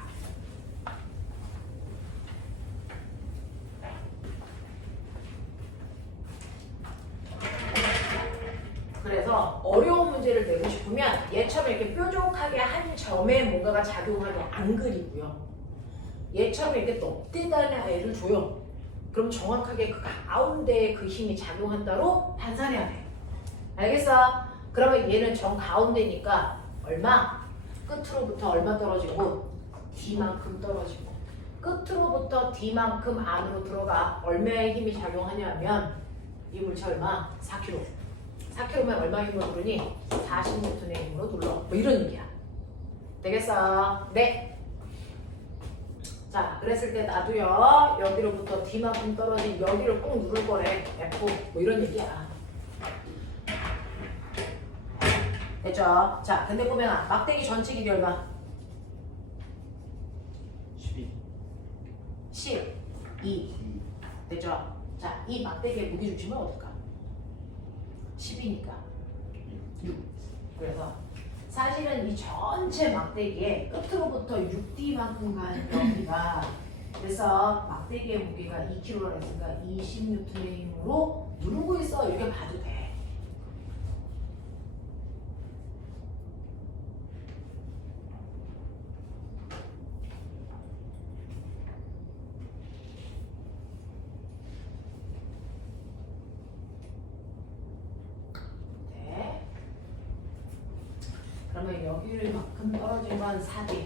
그래서 어려운 문제를 내고 싶어 싶으면 얘처럼 이렇게 뾰족하게 한 점에 뭔가가 작용하게 안 그리고요. 얘처럼 이렇게 넙대다는 애를 줘요. 그럼 정확하게 그 가운데에 그 힘이 작용한다로 반사해야 돼. 알겠어? 그러면 얘는 정 가운데니까 얼마? 끝으로부터 얼마 떨어지고 D만큼 떨어지고 끝으로부터 D만큼 안으로 들어가 얼마의 힘이 작용하냐면 이 물체 얼마? 4kg. 4kg면 얼마 힘으로 누르니? 40N의 힘으로 눌러. 뭐 이런 얘기야. 되겠어? 네. 자, 그랬을 때 나도요. 여기로부터 D만큼 떨어진 여기를 꼭 누를 거래. F. 뭐 이런 얘기야. 됐죠? 자, 근데 보면 막대기 전체 길이 얼마? 12 12. 됐죠? 자, 이 막대기의 무게중심은 어떨까? 10이니까 6. 그래서 사실은 이 전체 막대기의 끝으로부터 6D만큼 가는 여기가 그래서 막대기의 무게가 2kg라 했으니까 20N의 힘으로 누르고 있어. 이렇게 봐도 돼. 그러면 여기만큼 떨어진 건 4D.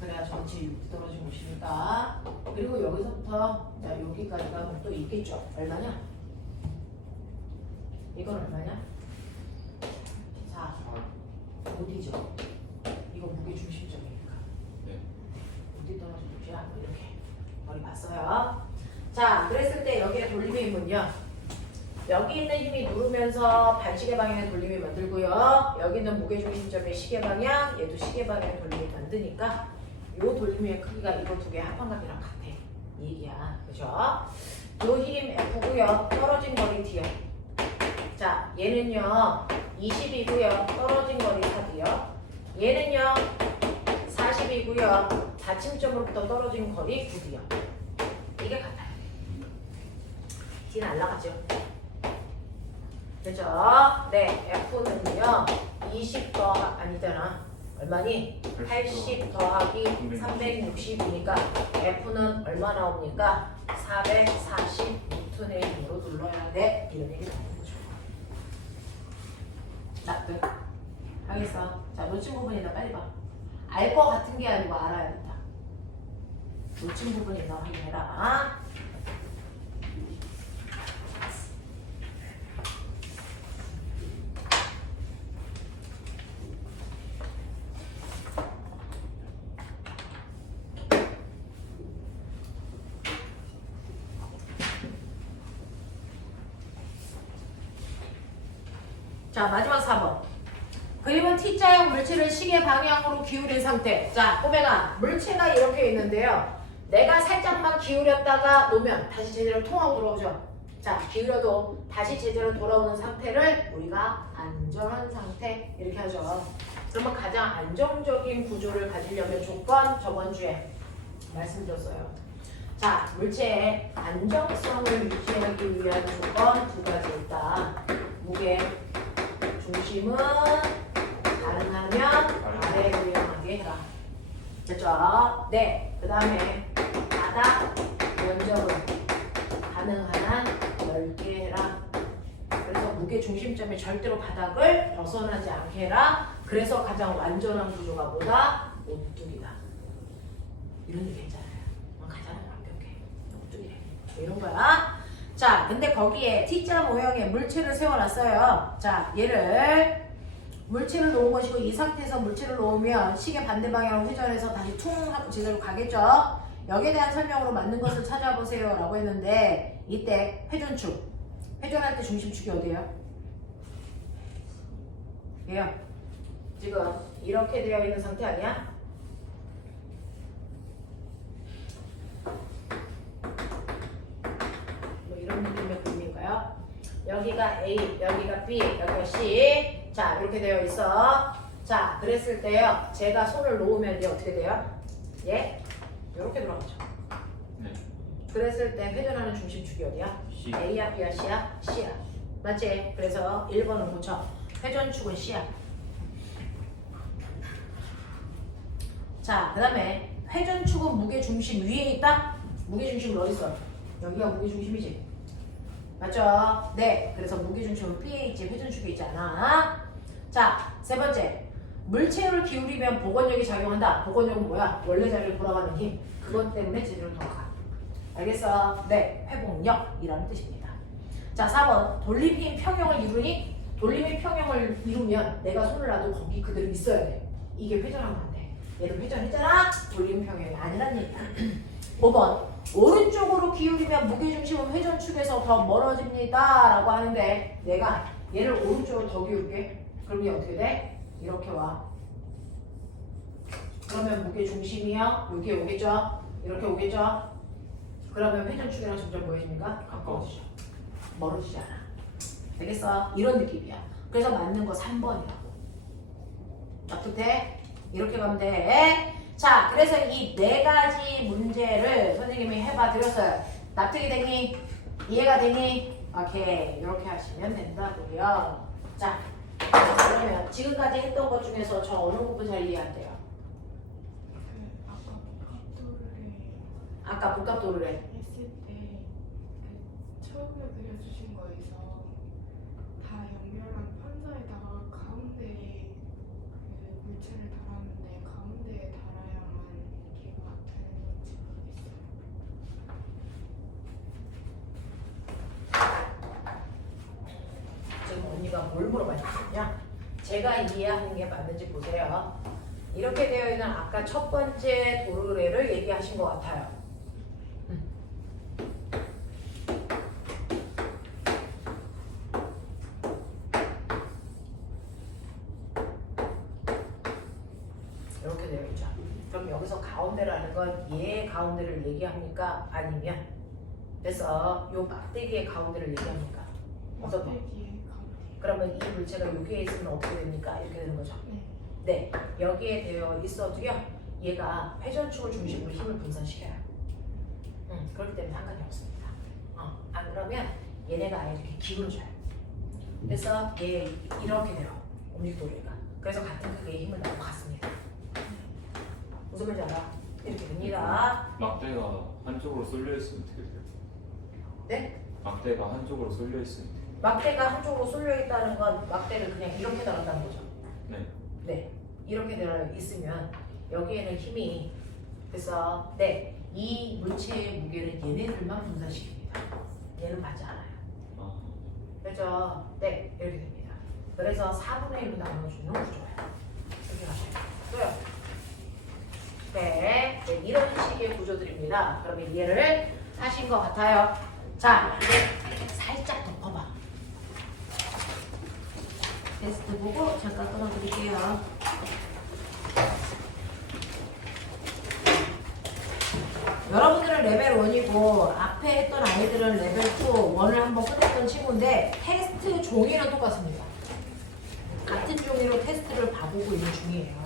그래야 전체 6D 떨어진 곳이니까. 그리고 여기서부터 자, 여기까지가 또 있겠죠. 얼마냐? 이건 얼마냐? 4. 5D죠. 이거 무게 중심점이니까. 네. 5D 떨어진 곳이야. 뭐 이렇게 머리 봤어요. 자, 그랬을 때 여기에 돌림의 힘은요. 여기 있는 힘이 누르면서 반시계 방향의 돌림이 만들고요. 여기 있는 무게중심점의 시계 방향, 얘도 시계 방향의 돌림이 만드니까 이 돌림의 크기가 이거 두 개 합방각이랑 같아. 이 얘기야. 그죠? 요 힘 F고요. 떨어진 거리 D요. 자, 얘는요. 20이고요. 떨어진 거리 4D요. 얘는요. 40이고요. 받침점으로부터 떨어진 거리 9D요. 이게 같아요. D 날라가죠. 그죠? 네, F는요, 20 아니잖아. 얼마니? 80 더하기 360이니까 F는 얼마 나옵니까? 440N의 힘으로 눌러야 돼. 이런 얘기 나오는 거죠. 자, 끝. 하겠어. 자, 놓친 부분이나 빨리 봐. 알 거 같은 게 아니고 알아야 된다. 놓친 부분이나 확인해라. 자, 마지막 4번. 그림은 T자형 물체를 시계 방향으로 기울인 상태. 자, 꼬맹아, 물체가 이렇게 있는데요. 내가 살짝만 기울였다가 놓으면 다시 제대로 통하고 들어오죠. 자, 기울여도 다시 제대로 돌아오는 상태를 우리가 안전한 상태 이렇게 하죠. 그러면 가장 안정적인 구조를 가지려면 조건 저번 주에 말씀드렸어요. 자, 물체의 안정성을 유지하기 위한 조건 두 가지 있다. 무게 중심은 가능하면 아래에 유연하게 해라. 됐죠? 네. 그 다음에 바닥 면적은 가능한 한 넓게 해라. 그래서 무게 중심점이 절대로 바닥을 벗어나지 않게 해라. 그래서 가장 완전한 구조가 뭐다? 오뚜기다. 이런 얘기 했잖아요. 가장 완벽해. 오뚜기래. 이런 거야. 자, 근데 거기에 T자 모형의 물체를 세워놨어요. 자, 얘를 물체를 놓은 것이고 이 상태에서 물체를 놓으면 시계 반대 방향으로 회전해서 다시 퉁 하고 제대로 가겠죠. 여기에 대한 설명으로 맞는 것을 찾아보세요 라고 했는데 이때 회전축. 회전할 때 중심축이 어디예요? 얘요. 지금 이렇게 되어 있는 상태 아니야? 이런 느낌의 그림인가요? 여기가 A, 여기가 B, 여기가 C. 자, 이렇게 되어 있어. 자, 그랬을 때요. 제가 손을 놓으면 이제 어떻게 돼요? 예? 이렇게 돌아가죠. 네. 그랬을 때 회전하는 중심축이 어디야? C. A야, B야, C야? C야. 맞지? 그래서 1번은 고쳐. 회전축은 C야. 자, 그 다음에 회전축은 무게중심 위에 있다? 무게중심은 어디 있어? 여기가 무게중심이지. 맞죠? 네. 그래서 무게중심은 B에 있지, 회전축에 있지 않아. 자, 세 번째. 물체를 기울이면 복원력이 작용한다. 복원력은 뭐야? 원래 자리로 돌아가는 힘. 그것 때문에 제대로 돌아가. 알겠어? 네. 회복력이라는 뜻입니다. 자, 4번. 돌림힘 평형을 이루니? 돌림힘 평형을 이루면 내가 손을 놔도 거기 그대로 있어야 돼. 이게 회전하면 안 돼. 얘를 회전했잖아? 돌림힘 평형이 아니란 얘기야. 5번. 오른쪽으로 기울이면 무게중심은 회전축에서 더 멀어집니다. 라고 하는데 내가 얘를 오른쪽으로 더 기울게. 그럼 얘 어떻게 돼? 이렇게 와. 그러면 무게중심이요. 여기 오겠죠? 이렇게 오겠죠? 그러면 회전축이랑 점점 뭐해집니까? 가까워지죠. 멀어지지 않아. 알겠어? 이런 느낌이야. 그래서 맞는 거 3번이라고. 납득돼? 이렇게 가면 돼. 자, 그래서 이 4가지 문제를 선생님이 해봐 드렸어요. 납득이 되니? 이해가 되니? 오케이. 이렇게 하시면 된다고요. 자, 그러면 지금까지 했던 것 중에서 저 어느 부분 잘 이해한대요? 아까 복합도를 해. 했을 때 그 처음에 그려주신 거에서 다 연결한 판자에다가 가운데에 그 물체를 달았는데 가운데에 달아야만 이렇게가 되는 건지 모르겠어요. 지금 언니가 뭘 물어봤냐면 제가 이해하는 게 맞는지 보세요. 이렇게 되어 있는 아까 첫 번째 도르래를 얘기하신 것 같아요. 이렇게 되어 있죠. 그럼 여기서 가운데라는 건 얘 가운데를 얘기합니까? 아니면 그래서 요 막대기의 가운데를 얘기합니까? 어떤 거? 막대기에 가운데. 그러면 이 물체가 여기에 있으면 어떻게 됩니까? 이렇게 되는 거죠. 네. 네, 여기에 되어 있어도요. 얘가 회전축을 중심으로 힘을 분산시켜요. 그렇기 때문에 상관이 없습니다. 안 그러면 얘네가 아예 이렇게 기울어져요. 그래서 얘 이렇게 돼요. 옴직도리가. 그래서 같은 크기의 힘을 나눠 갖습니다. 무슨 말인지 알아? 이렇게 됩니다. 막대가 한쪽으로 쏠려 있으면 어떻게 돼요? 네? 막대가 한쪽으로 쏠려 있으면 어떻게 돼요? 막대가 한쪽으로 쏠려 있다는 건 막대를 그냥 이렇게 달았다는 거죠. 네. 네, 이렇게 되어 있으면 여기에는 힘이 그래서 네, 이 물체의 무게는 얘네들만 분산시킵니다. 얘는 받지 않아요. 아, 그렇죠? 네, 이렇게 됩니다. 그래서 4분의 1로 나눠주는 구조예요. 이렇게 가셔요. 또요. 네, 이런 식의 구조들입니다. 그러면 이해를 하신 것 같아요. 자, 이제 살짝 덮어봐. 테스트 보고 잠깐 끊어드릴게요. 여러분들은 레벨 1이고 앞에 했던 아이들은 레벨 2, 1을 한번 끝냈던 친구인데 테스트 종이는 똑같습니다. 같은 종이로 테스트를 봐보고 있는 중이에요.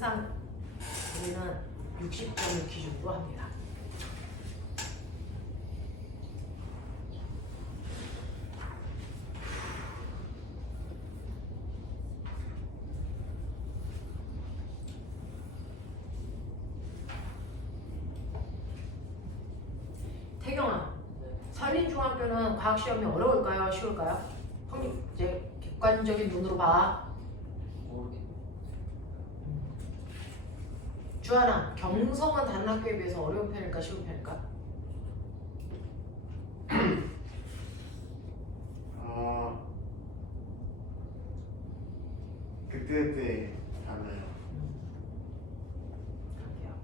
항상 우리는 60점을 기준으로 합니다. 태경아, 산림중학교는 과학시험이 어려울까요? 쉬울까요? 형님 이제 객관적인 눈으로 봐. 모르겠네. 주하나, 경성은 다른 학교에 비해서 어려운 편일까 쉬운 편일까? 아 그때 달라요. 그렇게요.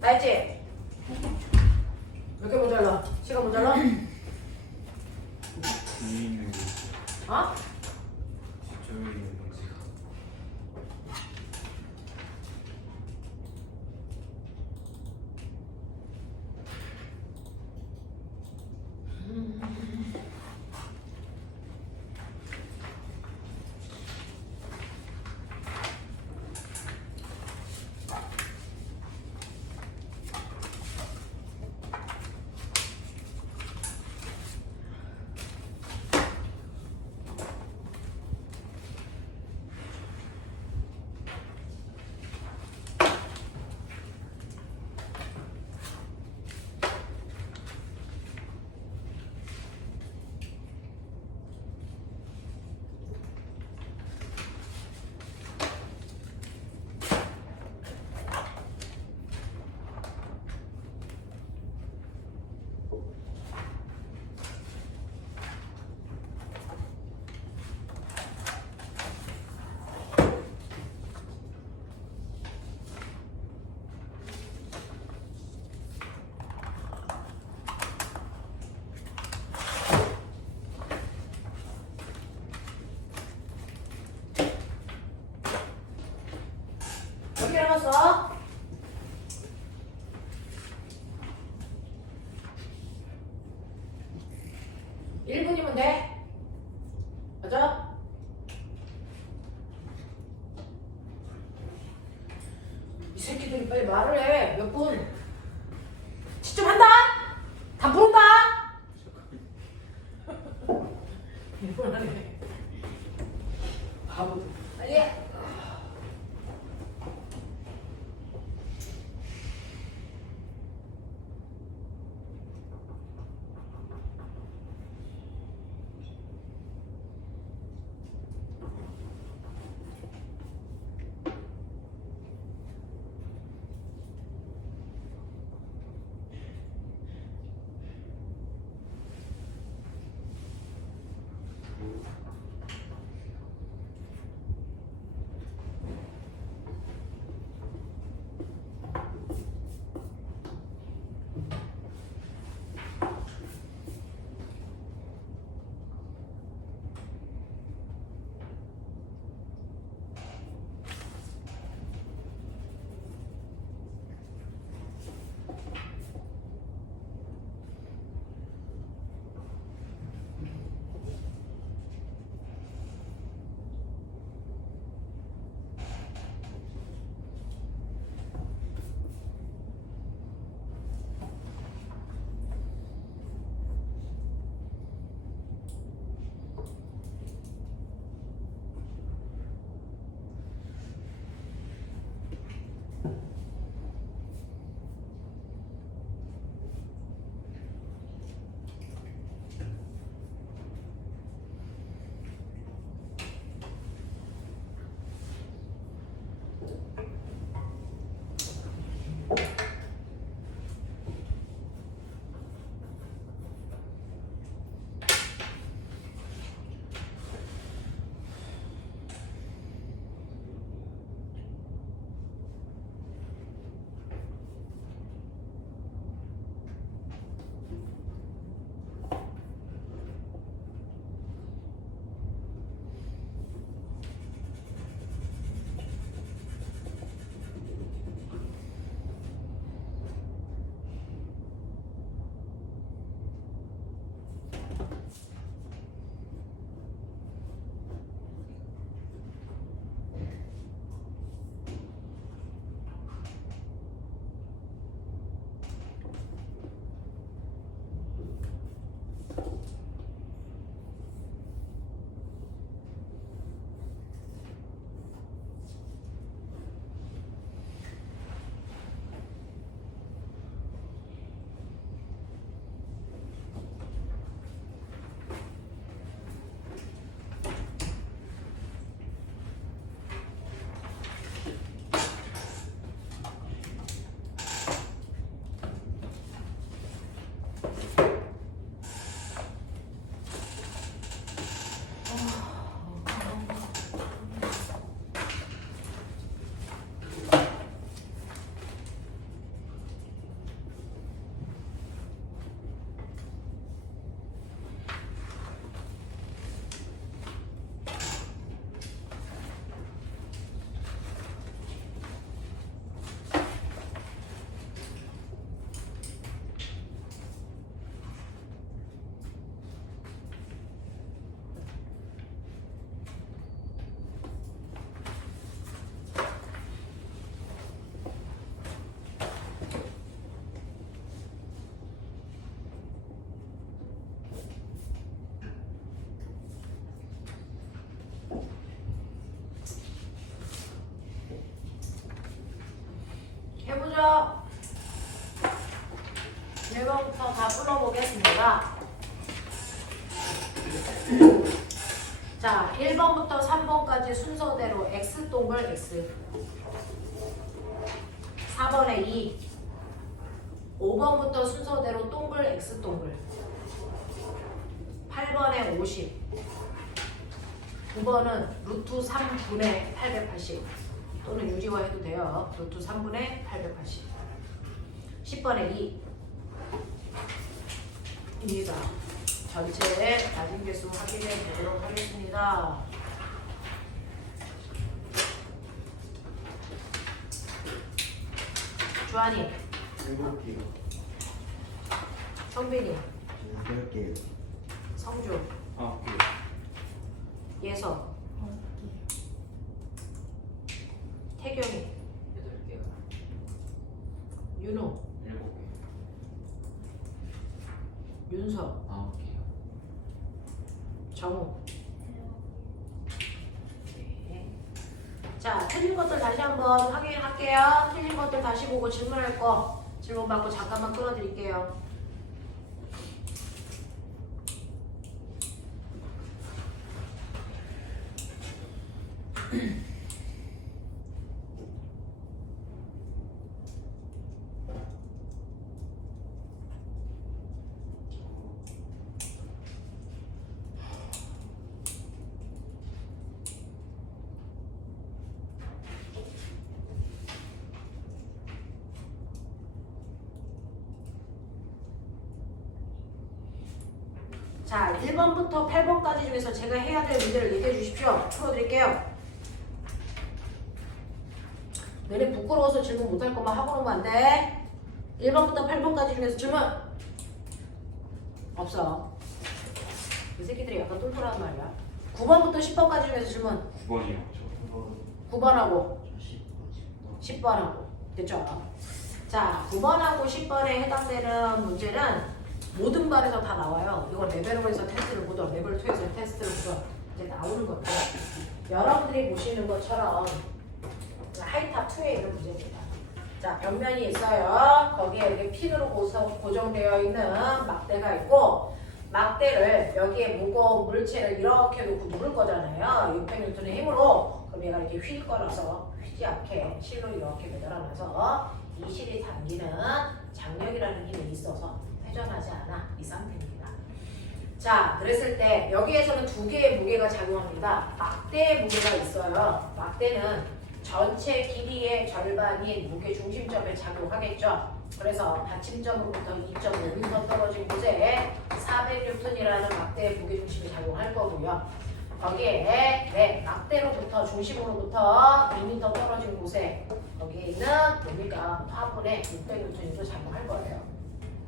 다 했지? 몇 개 모자라? 시간 모자라? 뒤에 있는 게 어? 뒤쪽에 있는 문제가 몇 개 남았어? 일분이면 돼. 맞아? 이 새끼들이 빨리 말을 해. 몇 분? 지점한다? 다 부른다? 1분 하네. 바보들. 빨리 해. 자, 1번부터 3번까지 순서대로 X 동글 X 4번에 2 5번부터 순서대로 동글 X 동글 8번에 50 9번은 루트 3분의 880 또는 유리화해도 돼요. 루트 3분의 880 10번에 2 입니다. 전체 낮은 개수 확인해 보도록 하겠습니다. 주한이, 7개요. 성빈이, 8개요. 성주, 9개. 예서, 태경이, 8개요. 윤호, 7개. 윤서, 9개요. 정우. 네. 자, 틀린 것들 다시 한번 확인할게요. 틀린 것들 다시 보고 질문할 거 질문 받고 잠깐만 끌어드릴게요. 자, 1번부터 8번까지 중에서 제가 해야 될 문제를 얘기해 주십시오. 풀어드릴게요. 너네 부끄러워서 질문 못할 것만 하고 오면 안 돼. 1번부터 8번까지 중에서 질문 없어. 이 새끼들이 약간 똘똘한 말이야. 9번부터 10번까지 중에서 질문 9번이요. 9번하고 10번하고 됐죠? 자, 9번하고 10번에 해당되는 문제는 모든 반에서 다 나와요. 이건 레벨 1에서 테스트를 보던 레벨 2에서 테스트를 보던 이제 나오는 건데 여러분들이 보시는 것처럼 하이탑 2에 있는 문제입니다. 자, 벽면이 있어요. 거기에 이렇게 핀으로 고정되어 있는 막대가 있고 막대를 여기에 무거운 물체를 이렇게 놓고 누를 거잖아요. 600N의 힘으로. 그럼 얘가 이렇게 휠 거라서 휘지 않게 실로 이렇게 매달아놔서 이 실이 당기는 장력이라는 힘이 있어서 회전하지 않아. 이 상태입니다. 자, 그랬을 때 여기에서는 두 개의 무게가 작용합니다. 막대의 무게가 있어요. 막대는 전체 길이의 절반인 무게 중심점에 작용하겠죠. 그래서 받침점으로부터 2.5m 떨어진 곳에 400N이라는 막대의 무게 중심이 작용할 거고요. 거기에 막대로부터 중심으로부터 2m 떨어진 곳에 거기에 있는 뭡니까? 화분에 600N도 작용할 거예요.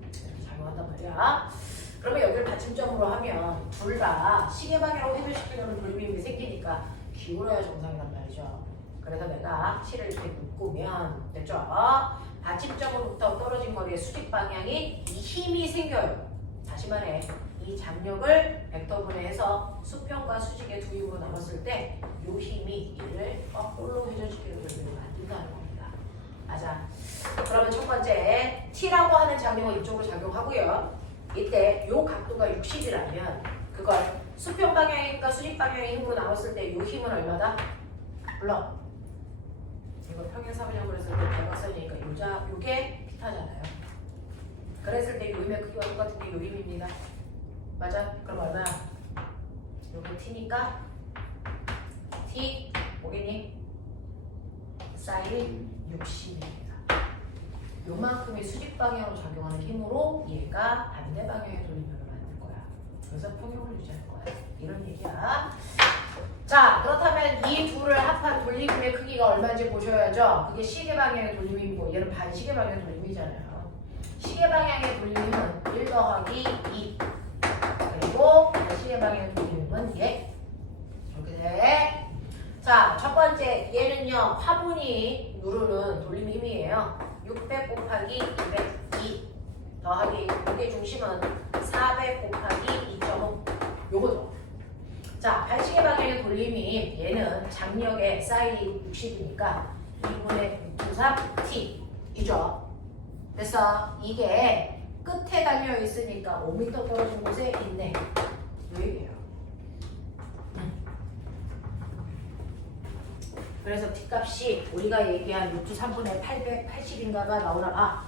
이렇게 작용한단 말이야. 그러면 여기를 받침점으로 하면 둘 다 시계 방향으로 회전시키려는 돌림이 생기니까 기울어야 정상이란 말이죠. 그래서 내가 실을 이렇게 묶으면 됐죠? 받침점으로부터 떨어진 거리의 수직 방향이 이 힘이 생겨요. 다시 말해 이 장력을 벡터분해 해서 수평과 수직의 두 힘으로 나눴을 때 이 힘이 이를 거꾸로 회전시키는 돌림을 만든다는 겁니다. 맞아. 그러면 첫 번째 T라고 하는 장력은 이쪽으로 작용하고요. 이때 이 각도가 60이라면 그걸 수평 방향과 수직 방향의 힘으로 나눴을 때 이 힘은 얼마다? 물론 이거 평행사변형으로 했을 때 대각선이니까 요게 피타잖아요. 그랬을 때 요 힘의 크기와 똑같은 게 요 힘입니다. 맞아? 그럼 얼마야? 요게 T니까 T 뭐겠니? 사인 60입니다. 요만큼의 수직 방향으로 작용하는 힘으로 얘가 반대 방향의 돌림면을 만들 거야. 그래서 평형을 유지할 거야. 이런 얘기야. 자, 그렇다면 이 둘을 합한 돌림의 크기가 얼마인지 보셔야죠. 그게 시계 방향의 돌림이고 얘는 반시계 방향의 돌림이잖아요. 시계 방향의 돌림은 1 더하기 2 그리고 반시계 방향의 돌림은 얘 이렇게 돼. 자, 첫 번째 얘는요 화분이 누르는 돌림 힘이에요. 600 곱하기 202 더하기 무게 중심은 400 곱하기 2.5 요거죠. 자, 반시계 방향의 돌림이 얘는 장력의 사인이 60이니까 2분의 3t 이죠. 그래서 이게 끝에 달려 있으니까 5m 떨어진 곳에 있네. 요 얘기예요. 그래서 t값이 우리가 얘기한 루트 3분의 880인가가 나오나 봐.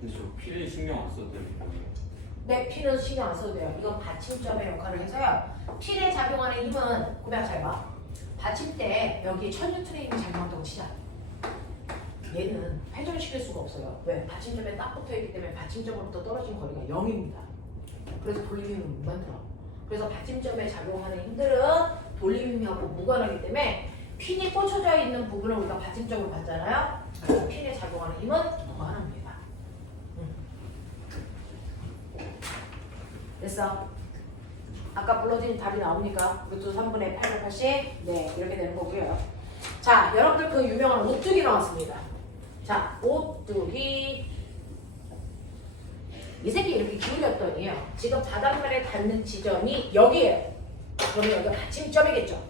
근데 저 피를 신경 안 써도 되는 거예요? 네, P는 신경 안 써도 돼요. 이건 받침점의 역할을 해서요. P에 작용하는 힘은 고백 잘 봐. 받침대 여기 1000N의 힘이 작용한다고 치자. 얘는 회전시킬 수가 없어요. 왜? 받침점에 딱 붙어있기 때문에 받침점으로부터 떨어진 거리가 0입니다. 그래서 돌림힘을 못 만들어. 그래서 받침점에 작용하는 힘들은 돌림힘하고 무관하기 때문에 핀이 꽂혀져 있는 부분을 우리가 받침점으로 봤잖아요. 그래서 핀에 작용하는 힘은 무관합니다. 됐어? 아까 불러진 답이 나옵니까? 루트 3분의 880? 네, 이렇게 되는 거고요. 자, 여러분들 그 유명한 오뚜기 나왔습니다. 자, 오뚜기. 이 새끼 이렇게 기울였더니요. 지금 바닥면에 닿는 지점이 여기에요. 그러면 여기가 받침점이겠죠.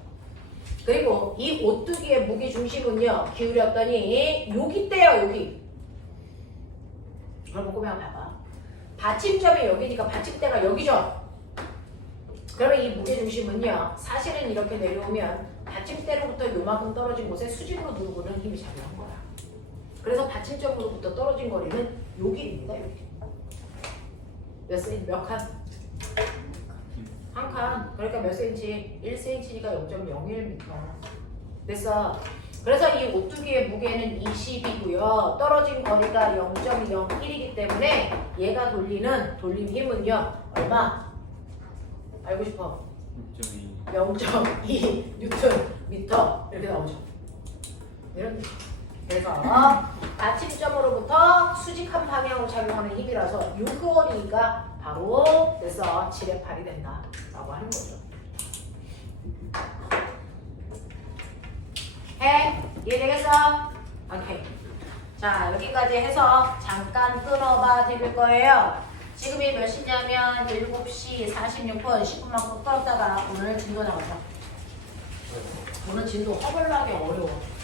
그리고 이 오뚜기의 무게 중심은요. 기울였더니 여기 있대요, 여기. 그럼 꼬맹아 봐봐. 받침점이 여기니까 받침대가 여기죠. 그러면 이 무게중심은요. 사실은 이렇게 내려오면 받침대로부터 요만큼 떨어진 곳에 수직으로 누르고는 힘이 작용한 거야. 그래서 받침점으로부터 떨어진 거리는 요 길입니다. 요 길. 몇 칸? 한 칸. 그러니까 몇 센치? 1cm니까 0.01m. 됐어. 그래서 이 오뚜기의 무게는 20이고요. 떨어진 거리가 0.01이기 때문에 얘가 돌리는 돌림 힘은요. 얼마? 알고 싶어? 0.2 뉴턴 미터 이렇게 나오죠. 이런 그래서 받침점으로부터 수직한 방향으로 작용하는 힘이라서 요 거리가 바로 그래서 7의 8이 된다 라고 하는 거죠. 해? 이해되겠어? 오케이. 자, 여기까지 해서 잠깐 끊어봐 드릴 거예요. 지금이 몇 시냐면 7시 46분 10분만 꼭 떨었다가 오늘 진도 나가자. 오늘 진도 허벌나게 어려워.